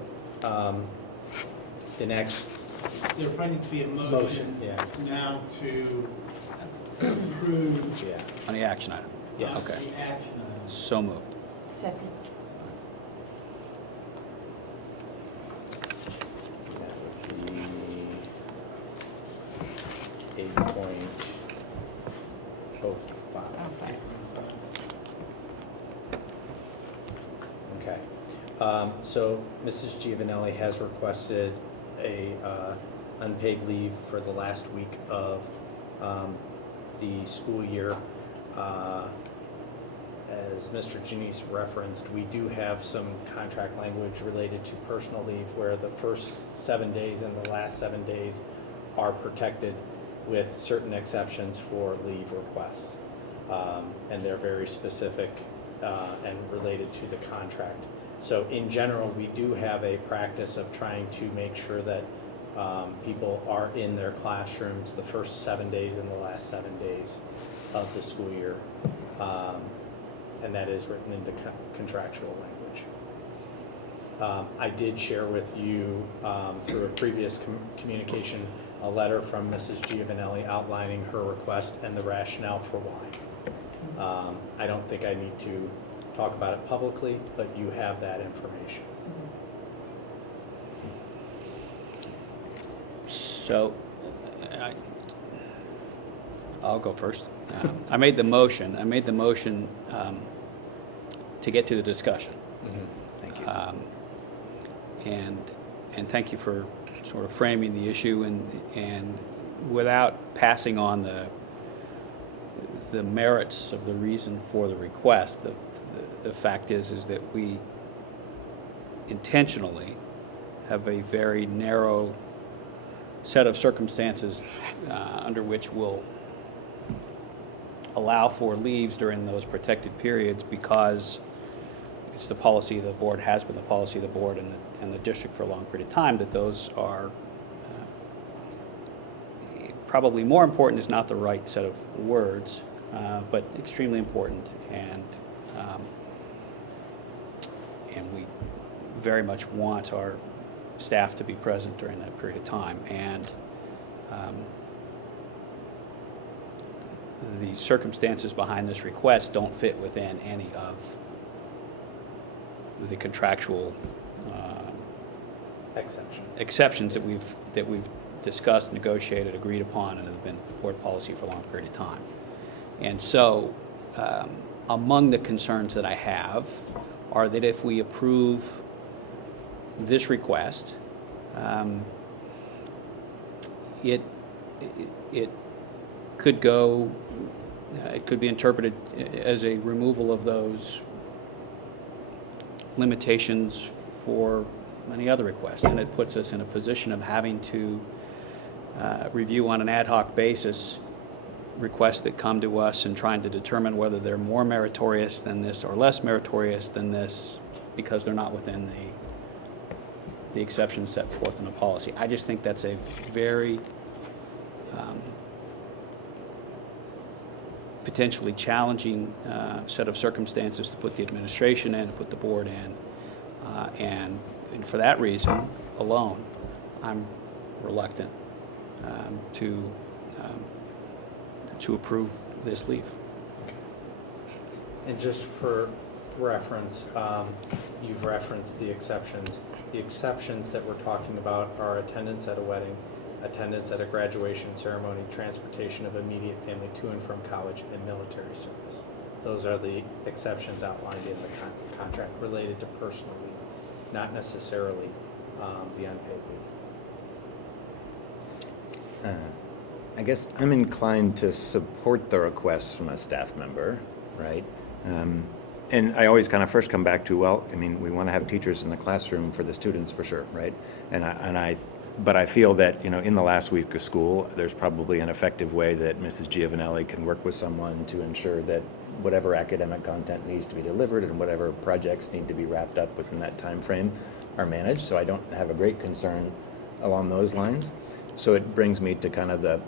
the next There probably needs to be a motion, motion yeah, now to approve yeah, on the action item. yeah. the Okay. action items. So moved. Second. That would be 8.05. Okay. Okay. So Mrs. Giovanelli has requested a unpaid leave for the last week of the school year. As Mr. Janice referenced, we do have some contract language related to personal leave where the first 7 days and the last 7 days are protected with certain exceptions for leave requests. And they're very specific and related to the contract. So in general, we do have a practice of trying to make sure that people are in their classrooms the first 7 days and the last 7 days of the school year. And that is written into contractual language. I did share with you through a previous communication a letter from Mrs. Giovanelli outlining her request and the rationale for why. I don't think I need to talk about it publicly, but you have that information. So, I'll go first. I made the motion to get to the discussion. Thank you. And thank you for sort of framing the issue and without passing on the merits of the reason for the request. The fact is that we intentionally have a very narrow set of circumstances under which we'll allow for leaves during those protected periods because it's the policy of the board, has been the policy of the board and the district for a long period of time, that those are probably more important is not the right set of words, but extremely important, and we very much want our staff to be present during that period of time. And the circumstances behind this request don't fit within any of the contractual exceptions that we've discussed, negotiated, agreed upon, and have been board policy for a long period of time. And so, among the concerns that I have are that if we approve this request, it could go, it could be interpreted as a removal of those limitations for many other requests, and it puts us in a position of having to review on an ad hoc basis requests that come to us and trying to determine whether they're more meritorious than this or less meritorious than this because they're not within the exceptions set forth in the policy. I just think that's a very potentially challenging set of circumstances to put the administration in, to put the board in, and for that reason alone, I'm reluctant to approve this leave. And just for reference, you've referenced the exceptions. The exceptions that we're talking about are attendance at a wedding, attendance at a graduation ceremony, transportation of immediate family to and from college, and military service. Those are the exceptions outlined in the contract related to personal leave, not necessarily the unpaid leave. I guess I'm inclined to support the request from a staff member, right? And I always kind of first come back to, well, I mean, we want to have teachers in the classroom for the students for sure, right? But I feel that, you know, in the last week of school, there's probably an effective way that Mrs. Giovanelli can work with someone to ensure that whatever academic content needs to be delivered and whatever projects need to be wrapped up within that time frame are managed. So I don't have a great concern along those lines. So it brings me to kind of the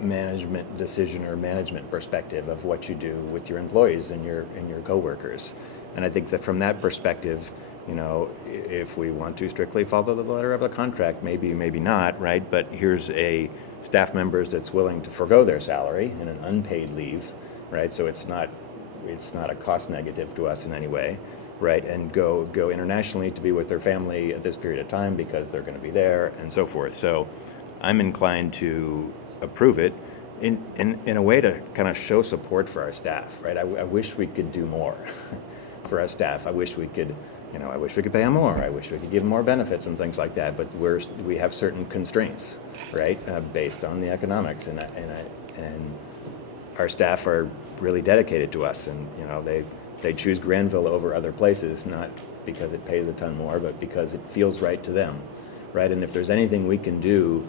management decision or management perspective of what you do with your employees and your coworkers. And I think that from that perspective, you know, if we want to strictly follow the letter of the contract, maybe not, right? But here's a staff member that's willing to forego their salary in an unpaid leave, right? So it's not a cost negative to us in any way, right? And go internationally to be with their family at this period of time because they're going to be there and so forth. So I'm inclined to approve it in a way to kind of show support for our staff, right? I wish we could do more for our staff. I wish we could pay them more. I wish we could give them more benefits and things like that. But we have certain constraints, right, based on the economics, and our staff are really dedicated to us, and you know they choose Granville over other places, not because it pays a ton more, but because it feels right to them, right? And if there's anything we can do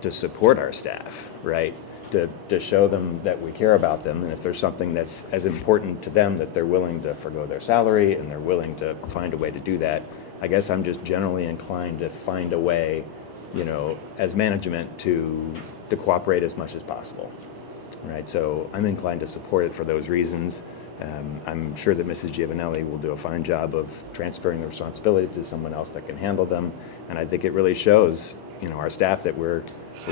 to support our staff, right, to show them that we care about them, and if there's something that's as important to them that they're willing to forgo their salary and they're willing to find a way to do that, I guess I'm just generally inclined to find a way, you know, as management to cooperate as much as possible, right? So I'm inclined to support it for those reasons. I'm sure that Mrs. Giovanelli will do a fine job of transferring the responsibility to someone else that can handle them, and I think it really shows, you know, our staff that we're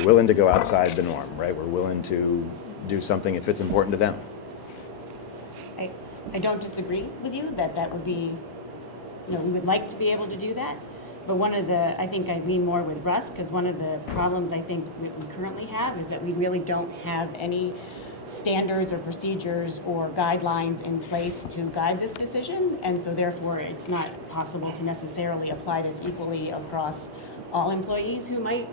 willing to go outside the norm, right? We're willing to do something if it's important to them. I don't disagree with you that would be, you know, we would like to be able to do that. But I think I lean more with Russ, because one of the problems I think we currently have is that we really don't have any standards or procedures or guidelines in place to guide this decision. And so therefore, it's not possible to necessarily apply this equally across all employees who might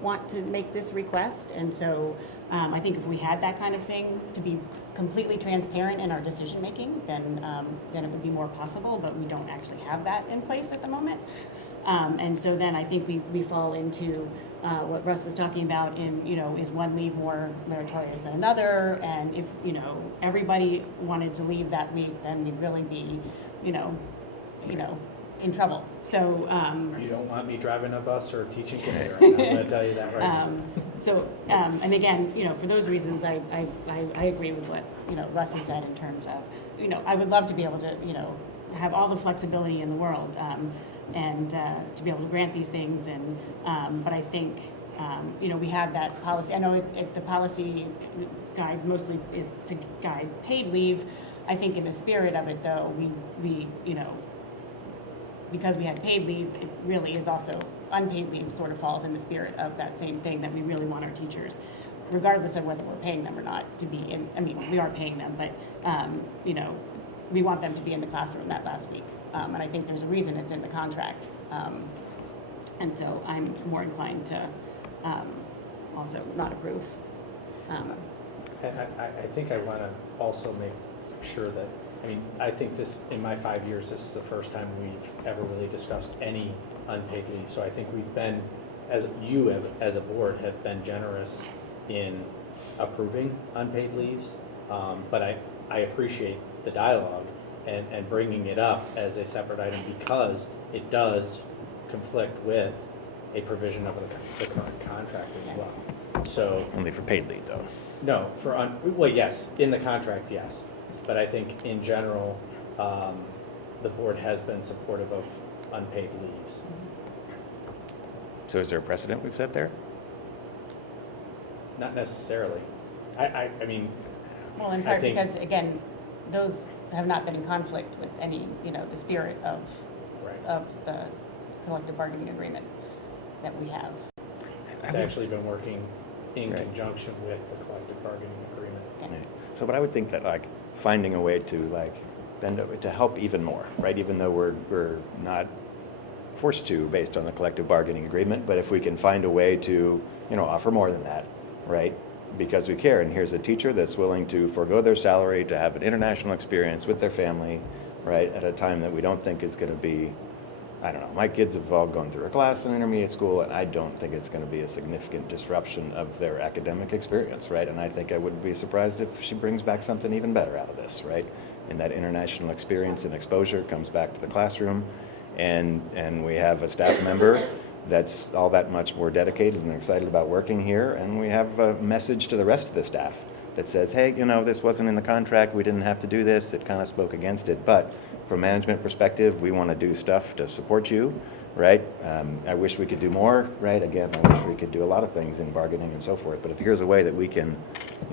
want to make this request. And so I think if we had that kind of thing to be completely transparent in our decision making, then it would be more possible, but we don't actually have that in place at the moment. And so then I think we fall into what Russ was talking about in, you know, is one leave more meritorious than another? And if, you know, everybody wanted to leave that week, then we'd really be, you know, in trouble. So You don't want me driving a bus or teaching kindergarten. I'm going to tell you that right now. And again, you know, for those reasons, I agree with what, you know, Russ has said in terms of, you know, I would love to be able to, you know, have all the flexibility in the world and to be able to grant these things. And but I think, you know, we have that policy. I know the policy guides mostly is to guide paid leave. I think in the spirit of it, though, we you know, because we had paid leave, it really is also unpaid leave sort of falls in the spirit of that same thing, that we really want our teachers, regardless of whether we're paying them or not, to be in. I mean, we are paying them, but you know, we want them to be in the classroom that last week. And I think there's a reason it's in the contract And so I'm more inclined to also not approve. And I think I want to also make sure that, I mean, I think this, in my 5 years, this is the first time we've ever really discussed any unpaid leave. So I think we've been, as a board, have been generous in approving unpaid leaves. But I appreciate the dialogue and bringing it up as a separate item because it does conflict with a provision of the current contract as well. So, Only for paid leave, though. no, well, yes, in the contract, yes. But I think in general, the board has been supportive of unpaid leaves. So is there a precedent we've set there? Not necessarily. I mean, Well, in I part think- because, again, those have not been in conflict with any, the spirit of right. the collective bargaining agreement that we have. It's actually been working in Right. conjunction with the collective bargaining agreement. Yeah. So, but I would think that like finding a way to like bend it to help even more, right? Even though we're not forced to based on the collective bargaining agreement, but if we can find a way to, offer more than that, right? Because we care, and here's a teacher that's willing to forego their salary to have an international experience with their family, right? At a time that we don't think is going to be, I don't know, my kids have all gone through a class in intermediate school, and I don't think it's going to be a significant disruption of their academic experience, right? And I think I wouldn't be surprised if she brings back something even better out of this, right? And that international experience and exposure comes back to the classroom, and we have a staff member that's all that much more dedicated and excited about working here, and we have a message to the rest of the staff that says, hey, this wasn't in the contract, we didn't have to do this, it kind of spoke against it, but from a management perspective, we want to do stuff to support you, right? I wish we could do more, right? Again, I wish we could do a lot of things in bargaining and so forth, but if here's a way that we can,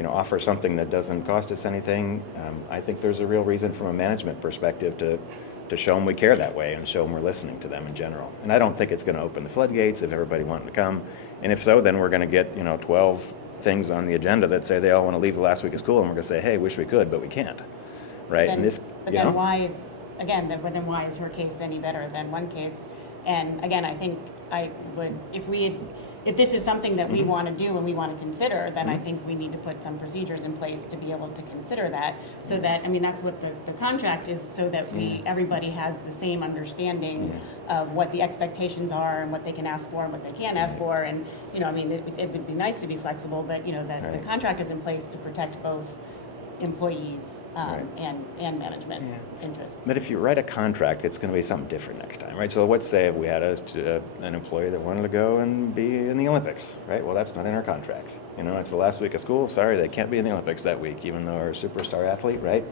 offer something that doesn't cost us anything, I think there's a real reason from a management perspective to show them we care that way and show them we're listening to them in general. And I don't think it's going to open the floodgates of everybody wanting to come, and if so, then we're going to get, 12 things on the agenda that say they all want to leave the last week of school, and we're going to say, hey, wish we could, but we can't, right? Then- And this, But then why, again, then why is her case any better than one case? And again, I think I would, if this is something that we Mm-hmm. want to do and we want to consider, then I think we need to put some procedures in place to be able to consider that. So that, that's what the contract is, so that everybody has the same understanding of what the expectations are and what they can ask for and what they can't ask for. And, it would be nice to be flexible, but, that the Right. contract is in place to protect both employees Right. and management interests. But if you write a contract, it's going to be something different next time, right? So let's say if we had an employee that wanted to go and be in the Olympics, right? Well, that's not in our contract. It's the last week of school. Sorry, they can't be in the Olympics that week, even though they're a superstar athlete, right?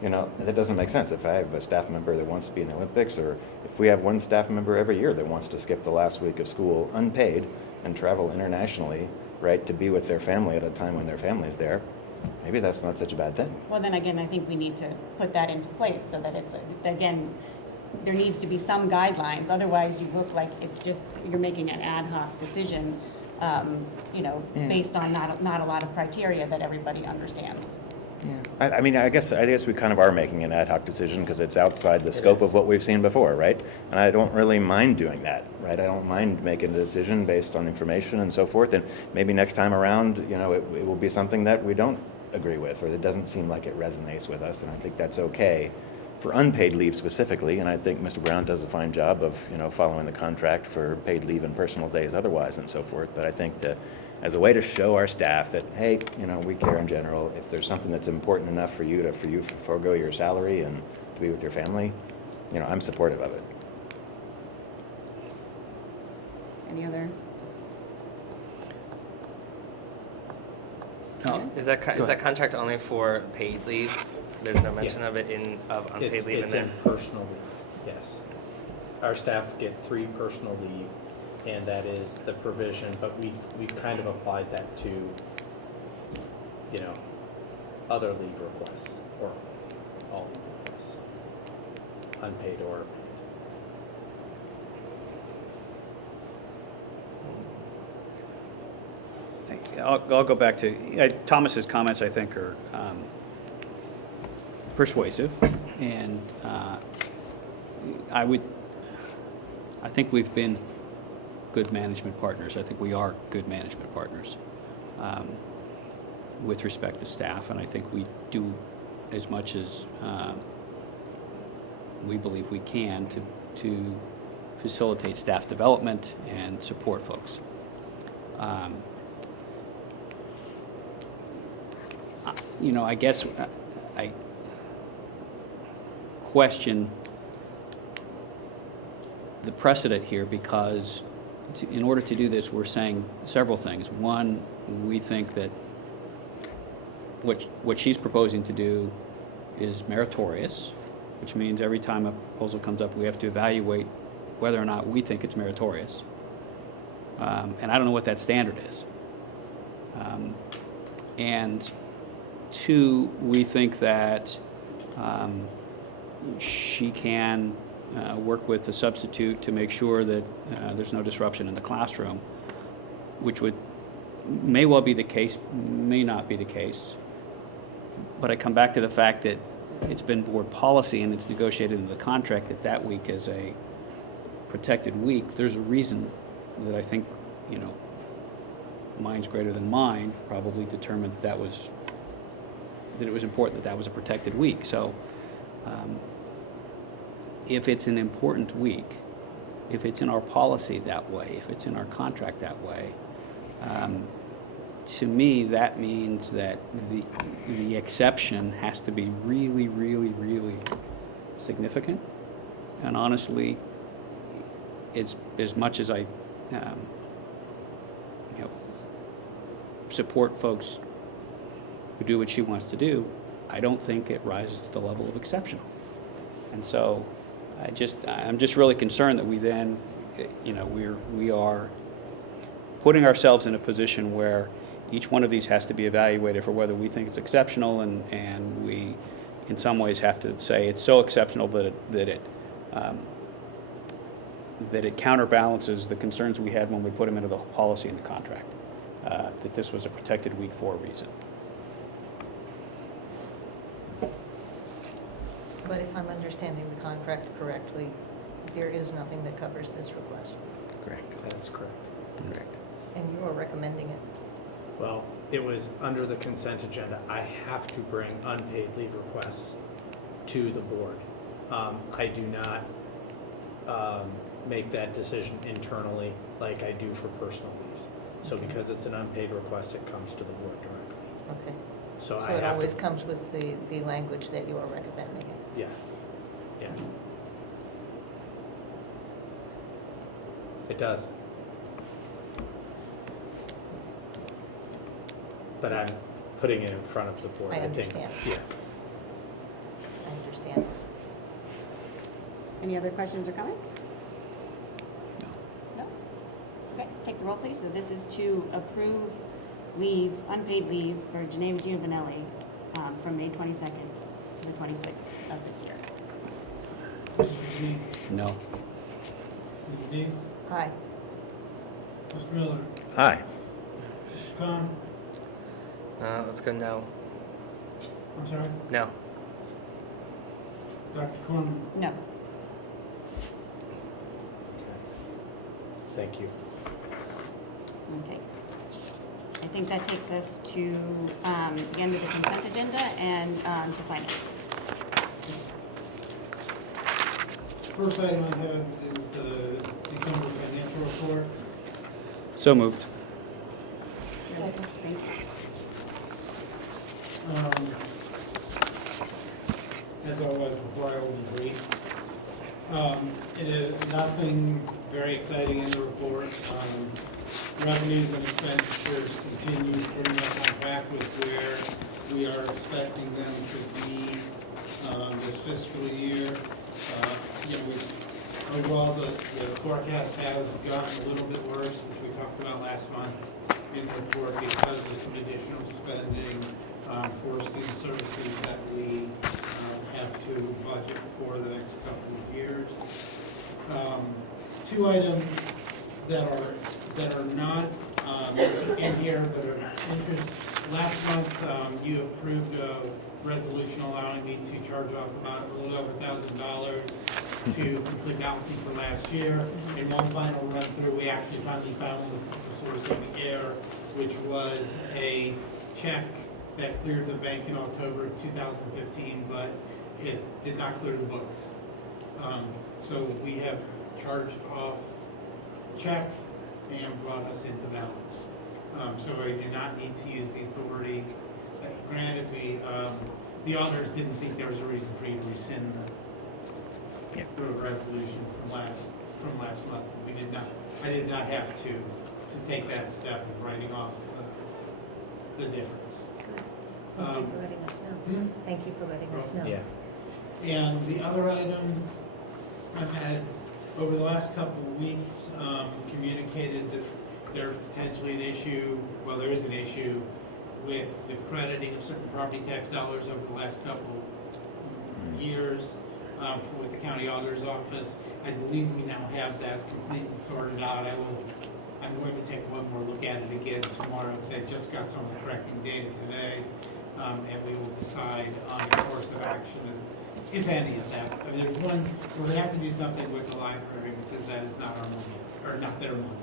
That doesn't make sense. If I have a staff member that wants to be in the Olympics, or if we have one staff member every year that wants to skip the last week of school unpaid and travel internationally, right, to be with their family at a time when their family's there, maybe that's not such a bad thing. Well, then again, I think we need to put that into place so that it's, again, there needs to be some guidelines. Otherwise, you look like it's just, you're making an ad hoc decision, based on not a lot of criteria that everybody understands. I guess we kind of are making an ad hoc decision because it's outside the scope of what we've seen before, right? And I don't really mind doing that, right? I don't mind making a decision based on information and so forth. And maybe next time around, it will be something that we don't agree with, or that doesn't seem like it resonates with us. And I think that's okay for unpaid leave specifically. And I think Mr. Brown does a fine job of, following the contract for paid leave and personal days otherwise and so forth. But I think that as a way to show our staff that, hey, we care in general. If there's something that's important enough for you to forego your salary and to be with your family, I'm supportive of it. Any other? Is that contract only for paid leave? There's no mention of it of unpaid leave in it's there? in personal leave, yes. Our staff get 3 personal leave, and that is the provision, but we've kind of applied that to, other leave requests, or all leave requests, unpaid or I'll go back to, Thomas's comments, I think, are persuasive, and I would I think we've been good management partners. I think we are good management partners with respect to staff, and I think we do as much as we believe we can to facilitate staff development and support folks. I guess I question the precedent here because in order to do this, we're saying several things. One, we think that what she's proposing to do is meritorious, which means every time a proposal comes up, we have to evaluate whether or not we think it's meritorious. And I don't know what that standard is. And two, we think that she can work with the substitute to make sure that there's no disruption in the classroom, which may well be the case, may not be the case. But I come back to the fact that it's been board policy and it's negotiated in the contract that week is a protected week. There's a reason that I think, Minds Greater Than Mine probably determined that it was important that was a protected week. So if it's an important week, if it's in our policy that way, if it's in our contract that way, to me that means that the exception has to be really, really, really significant. And honestly, it's as much as I support folks who do what she wants to do, I don't think it rises to the level of exceptional. And so I'm just really concerned that we then, we are putting ourselves in a position where each one of these has to be evaluated for whether we think it's exceptional, and we in some ways have to say it's so exceptional that it counterbalances the concerns we had when we put them into the policy and the contract, that this was a protected week for a reason. But if I'm understanding the contract correctly, there is nothing that covers this request, Correct. That's correct. Correct. and you are recommending it. Well, it was under the consent agenda. I have to bring unpaid leave requests to the board. I do not make that decision internally like I do for personal leaves. So Okay. because it's an unpaid request, it comes to the board directly. Okay. So So I it have always to, comes with the language that you are recommending it. yeah. It does. But I'm putting it in front of the board, I I think. understand. Yeah. I understand. Any other questions or comments? No? Okay, take the roll, please. So this is to approve leave, unpaid leave for Janae Regina Vanelli from May 22nd to the 26th of this year. Mr. Dees? No. Mrs. Dees? Aye. Mr. Miller? Aye. Mr. Khan? Let's go no. I'm sorry? No. Dr. Corman? No. Thank you. Okay. I think that takes us to the end of the consent agenda and to finances. First item I have is the December financial report. So moved. Thank you. As always, before I will be brief. It is nothing very exciting in the report. Revenues and expenditures continue pretty much on track with where we are expecting them to be this fiscal year. Overall, the forecast has gotten a little bit worse, which we talked about last month in the report, because of some additional spending for student services that we have to budget for the next couple of years. Two items that are not in here but are interest last month, you approved a resolution allowing me to charge off about a little over $1,000 to complete balancing for last year. In one final run through, we actually finally found the source of the error, which was a check that cleared the bank in October of 2015, but it did not clear the books. So we have charged off the check and brought us into balance. So I do not need to use the authority that you granted me. The auditors didn't think there was a reason for you to rescind the resolution from last month. We did not. I did not have to take that step of writing off the difference. Thank you for letting us know. Thank you for letting us know. Yeah. And the other item, I've had, over the last couple of weeks, communicated that there's potentially an issue, well, there is an issue with the crediting of certain property tax dollars over the last couple of years with the county auditor's office. I believe we now have that completely sorted out. I'm going to take one more look at it again tomorrow because I just got some of the correcting data today, and we will decide on the course of action, if any of that. I mean, there's one, we're going to have to do something with the library because that is not our money, or not their money.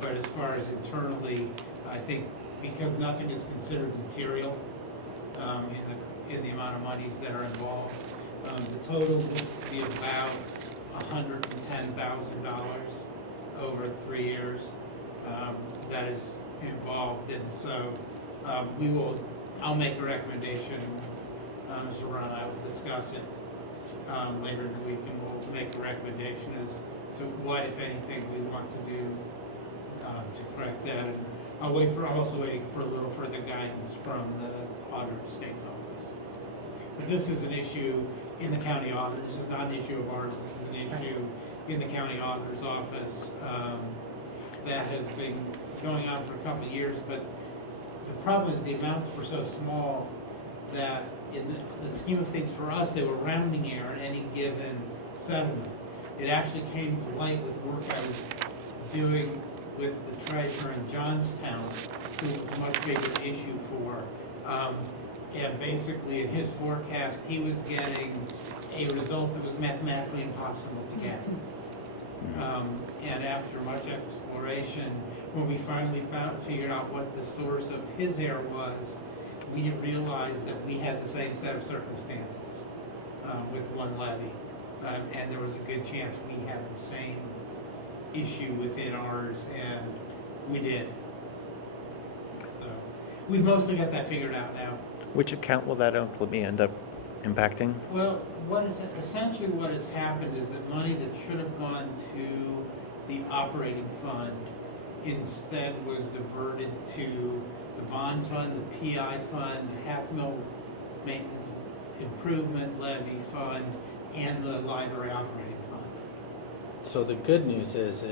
But as far as internally, I think because nothing is considered material in the amount of monies that are involved, the total looks to be about $110,000 over 3 years that is involved. And so I'll make a recommendation, Mr. Ron, I will discuss it later in the week, and we'll make a recommendation as to what, if anything, we want to do to correct that. And I'm also waiting for a little further guidance from the Auditor of State's office. But this is an issue in the county auditor. This is not an issue of ours. This is an issue in the county auditor's office that has been going on for a couple of years. But the problem is the amounts were so small that in the scheme of things for us, they were rounding error in any given settlement. It actually came to light with work I was doing with the treasurer in Johnstown, who was a much bigger issue for. And basically in his forecast, he was getting a result that was mathematically impossible to get. And after much exploration, when we finally figured out what the source of his error was, we realized that we had the same set of circumstances with one levy. And there was a good chance we had the same issue within ours, and we did. So we've mostly got that figured out now. Which account will that ultimately end up impacting? Well, essentially what has happened is that money that should have gone to the operating fund instead was diverted to the bond fund, the PI fund, the half-mil maintenance improvement levy fund, and the library operating fund. So the good news is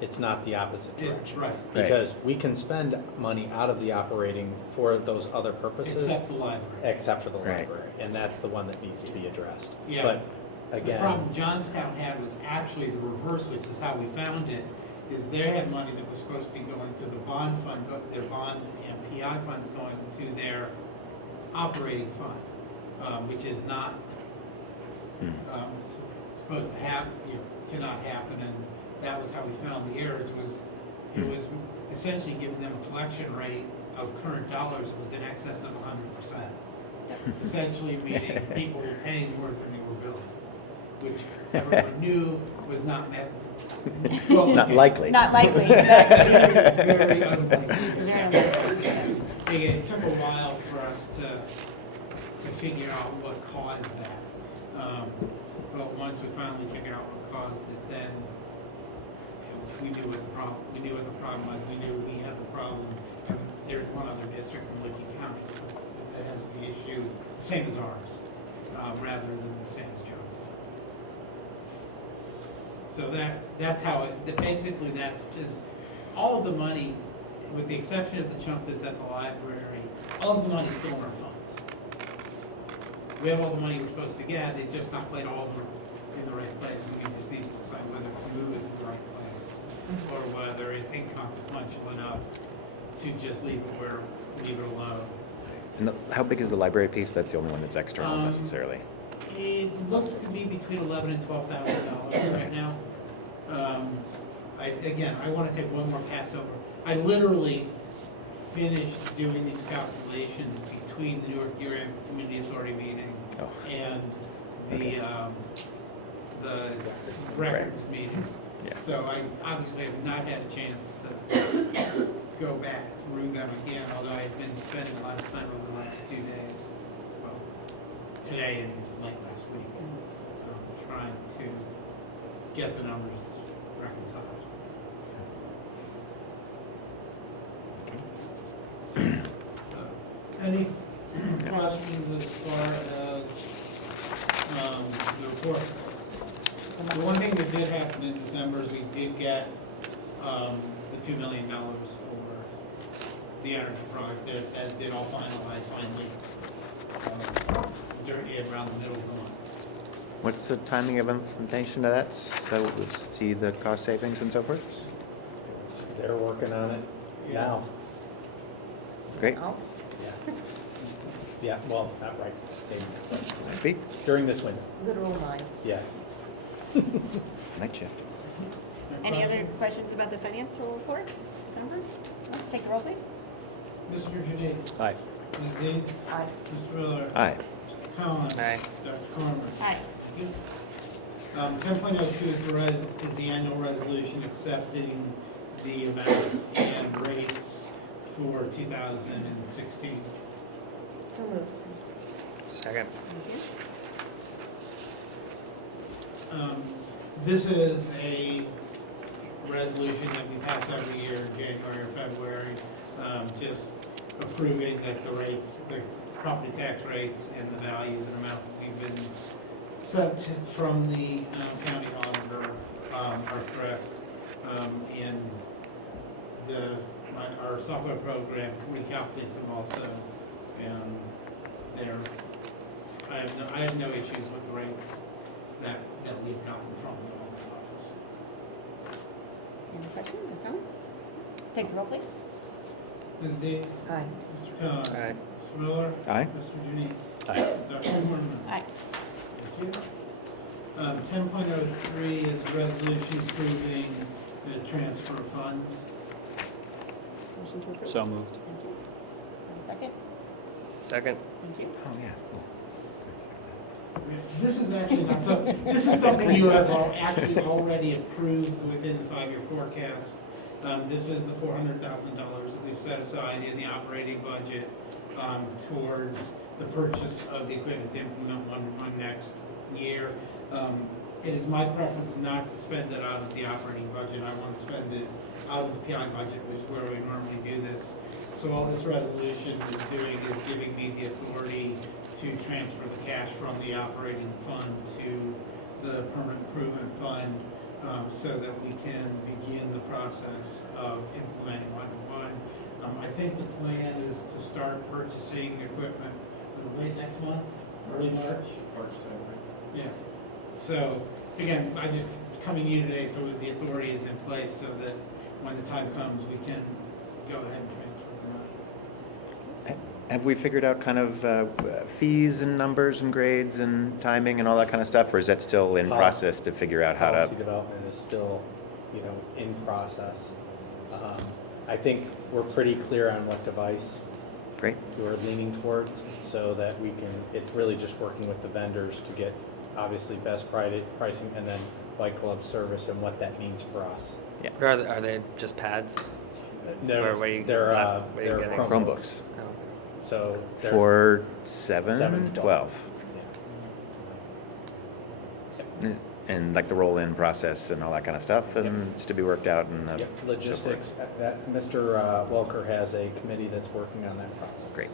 it's not the opposite direction. Right. Because we can spend money out of the operating for those other purposes. Except the library. Except for the Right. library, and that's the one that needs to be addressed. Yeah. But The again, problem Johnstown had was actually the reverse, which is how we found it, is they had money that was supposed to be going to the bond fund, their bond and PI funds going to their operating fund, which is not supposed to happen, cannot happen, and that was how we found the errors. It was essentially giving them a collection rate of current dollars that was in excess of 100%. Essentially meaning people were paying more than they were billing, which everyone knew was not met. Well, Not okay. likely. Not likely. Very unlikely. Very unlikely. It took a while for us to figure out what caused that. But once we finally figured out what caused it, then we knew what the problem was. We knew we had the problem. And there's one other district in Licking County that has the issue, same as ours, rather than the same as Johnstown. So that's how basically that's just all of the money, with the exception of the chunk that's at the library, all of the money's still in our funds. We have all the money we're supposed to get, it's just not quite all in the right place, and we just need to decide whether to move it to the right place or whether it's inconsequential enough to just leave it How big is the library piece? That's the only one that's external necessarily. It looks to be between $11,000 and $12,000 right now. I want to take one more pass over. I literally finished doing these calculations between the Newark year-end Community Authority meeting Oh. and the records meeting. Yeah. So I obviously have not had a chance to go back through them again, although I've been spending a lot of time over the last 2 days, well, today and late last week, trying to get the numbers reconciled. So, any questions as far as the report? The one thing that did happen in December is we did get the $2 million for the energy project. That did all finalize finally around the middle of the month. What's the timing of implementation of that? So we'll see the cost savings and so forth? They're working on it now. Great. Oh, Yeah, well, not right. Happy? During this window, literal line. yes. Night shift. Any other questions about the financial report, December? No? Take the roll, please. Mr. Janice? Aye. Ms. Deeds? Aye. Mr. Miller? Aye. Mr. Collins? Aye. Dr. Carmen? Aye. 10.02 is the annual resolution accepting the amounts and rates for 2016. So moved. Second. Thank you. This is a resolution that we pass every year in January or February, just approving that the rates, the property tax rates and the values and amounts that we've been sent from the county auditor are correct. And our software program recalculates them also, and I have no issues with the rates that we've gotten from the auditor's office. Any questions or comments? Take the roll, please. Ms. Deeds? Aye. Mr. Cohen? Aye. Mr. Miller? Aye. Mr. Janice? Aye. Dr. Corman? Aye. Thank you. 10.03 is resolution approving the transfer of funds. Motion to approve. So moved. Thank you. Second? Second. Thank you. Oh, yeah, cool. This is actually not something, this is something you have actually already approved within the 5-year forecast. This is the $400,000 that we've set aside in the operating budget towards the purchase of the equipment to implement one next year. It is my preference not to spend it out of the operating budget. I want to spend it out of the PI budget, which is where we normally do this. So all this resolution is doing is giving me the authority to transfer the cash from the operating fund to the permanent improvement fund, so that we can begin the process of implementing 1-to-1. I think the plan is to start purchasing equipment late next month, early March. Yeah. So, again, I just coming to you today so that the authority is in place so that when the time comes, we can go ahead and transfer the money. Have we figured out kind of fees and numbers and grades and timing and all that kind of stuff, or is that still in process to figure out how Policy to? development is still, in process. I think we're pretty clear on what device Great. we're leaning towards, so that we can, it's really just working with the vendors to get obviously best pricing and then white glove service and what that means for us. Yeah. Are they just pads? Or where you- They're where you getting- Chromebooks. Oh. So they're. For 7, 7, 12. Yeah. And like the roll-in process and all that kind of stuff, and Yep. it's to be worked out and Yep, logistics, that, Mr. Welker has a committee that's working on that process. Great.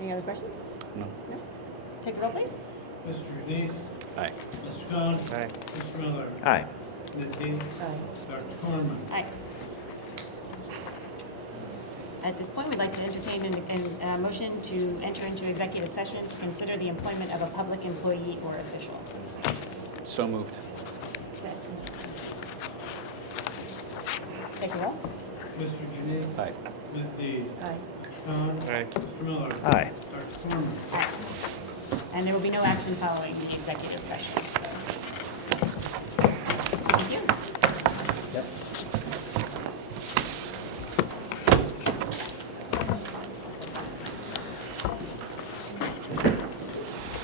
Any other questions? No. No? Take the roll, please. Mr. Denise? Aye. Mr. Cohen? Aye. Mr. Miller? Aye. Ms. Dean? Dr. Corman? Aye. At this point, we'd like to entertain a motion to enter into executive session to consider the employment of a public employee or official. So moved. Take the roll. Mr. Denise? Aye. Ms. Dees? Aye. John? Aye. Mr. Miller? Aye. Dr. Corman? Aye. And there will be no action following the executive session, so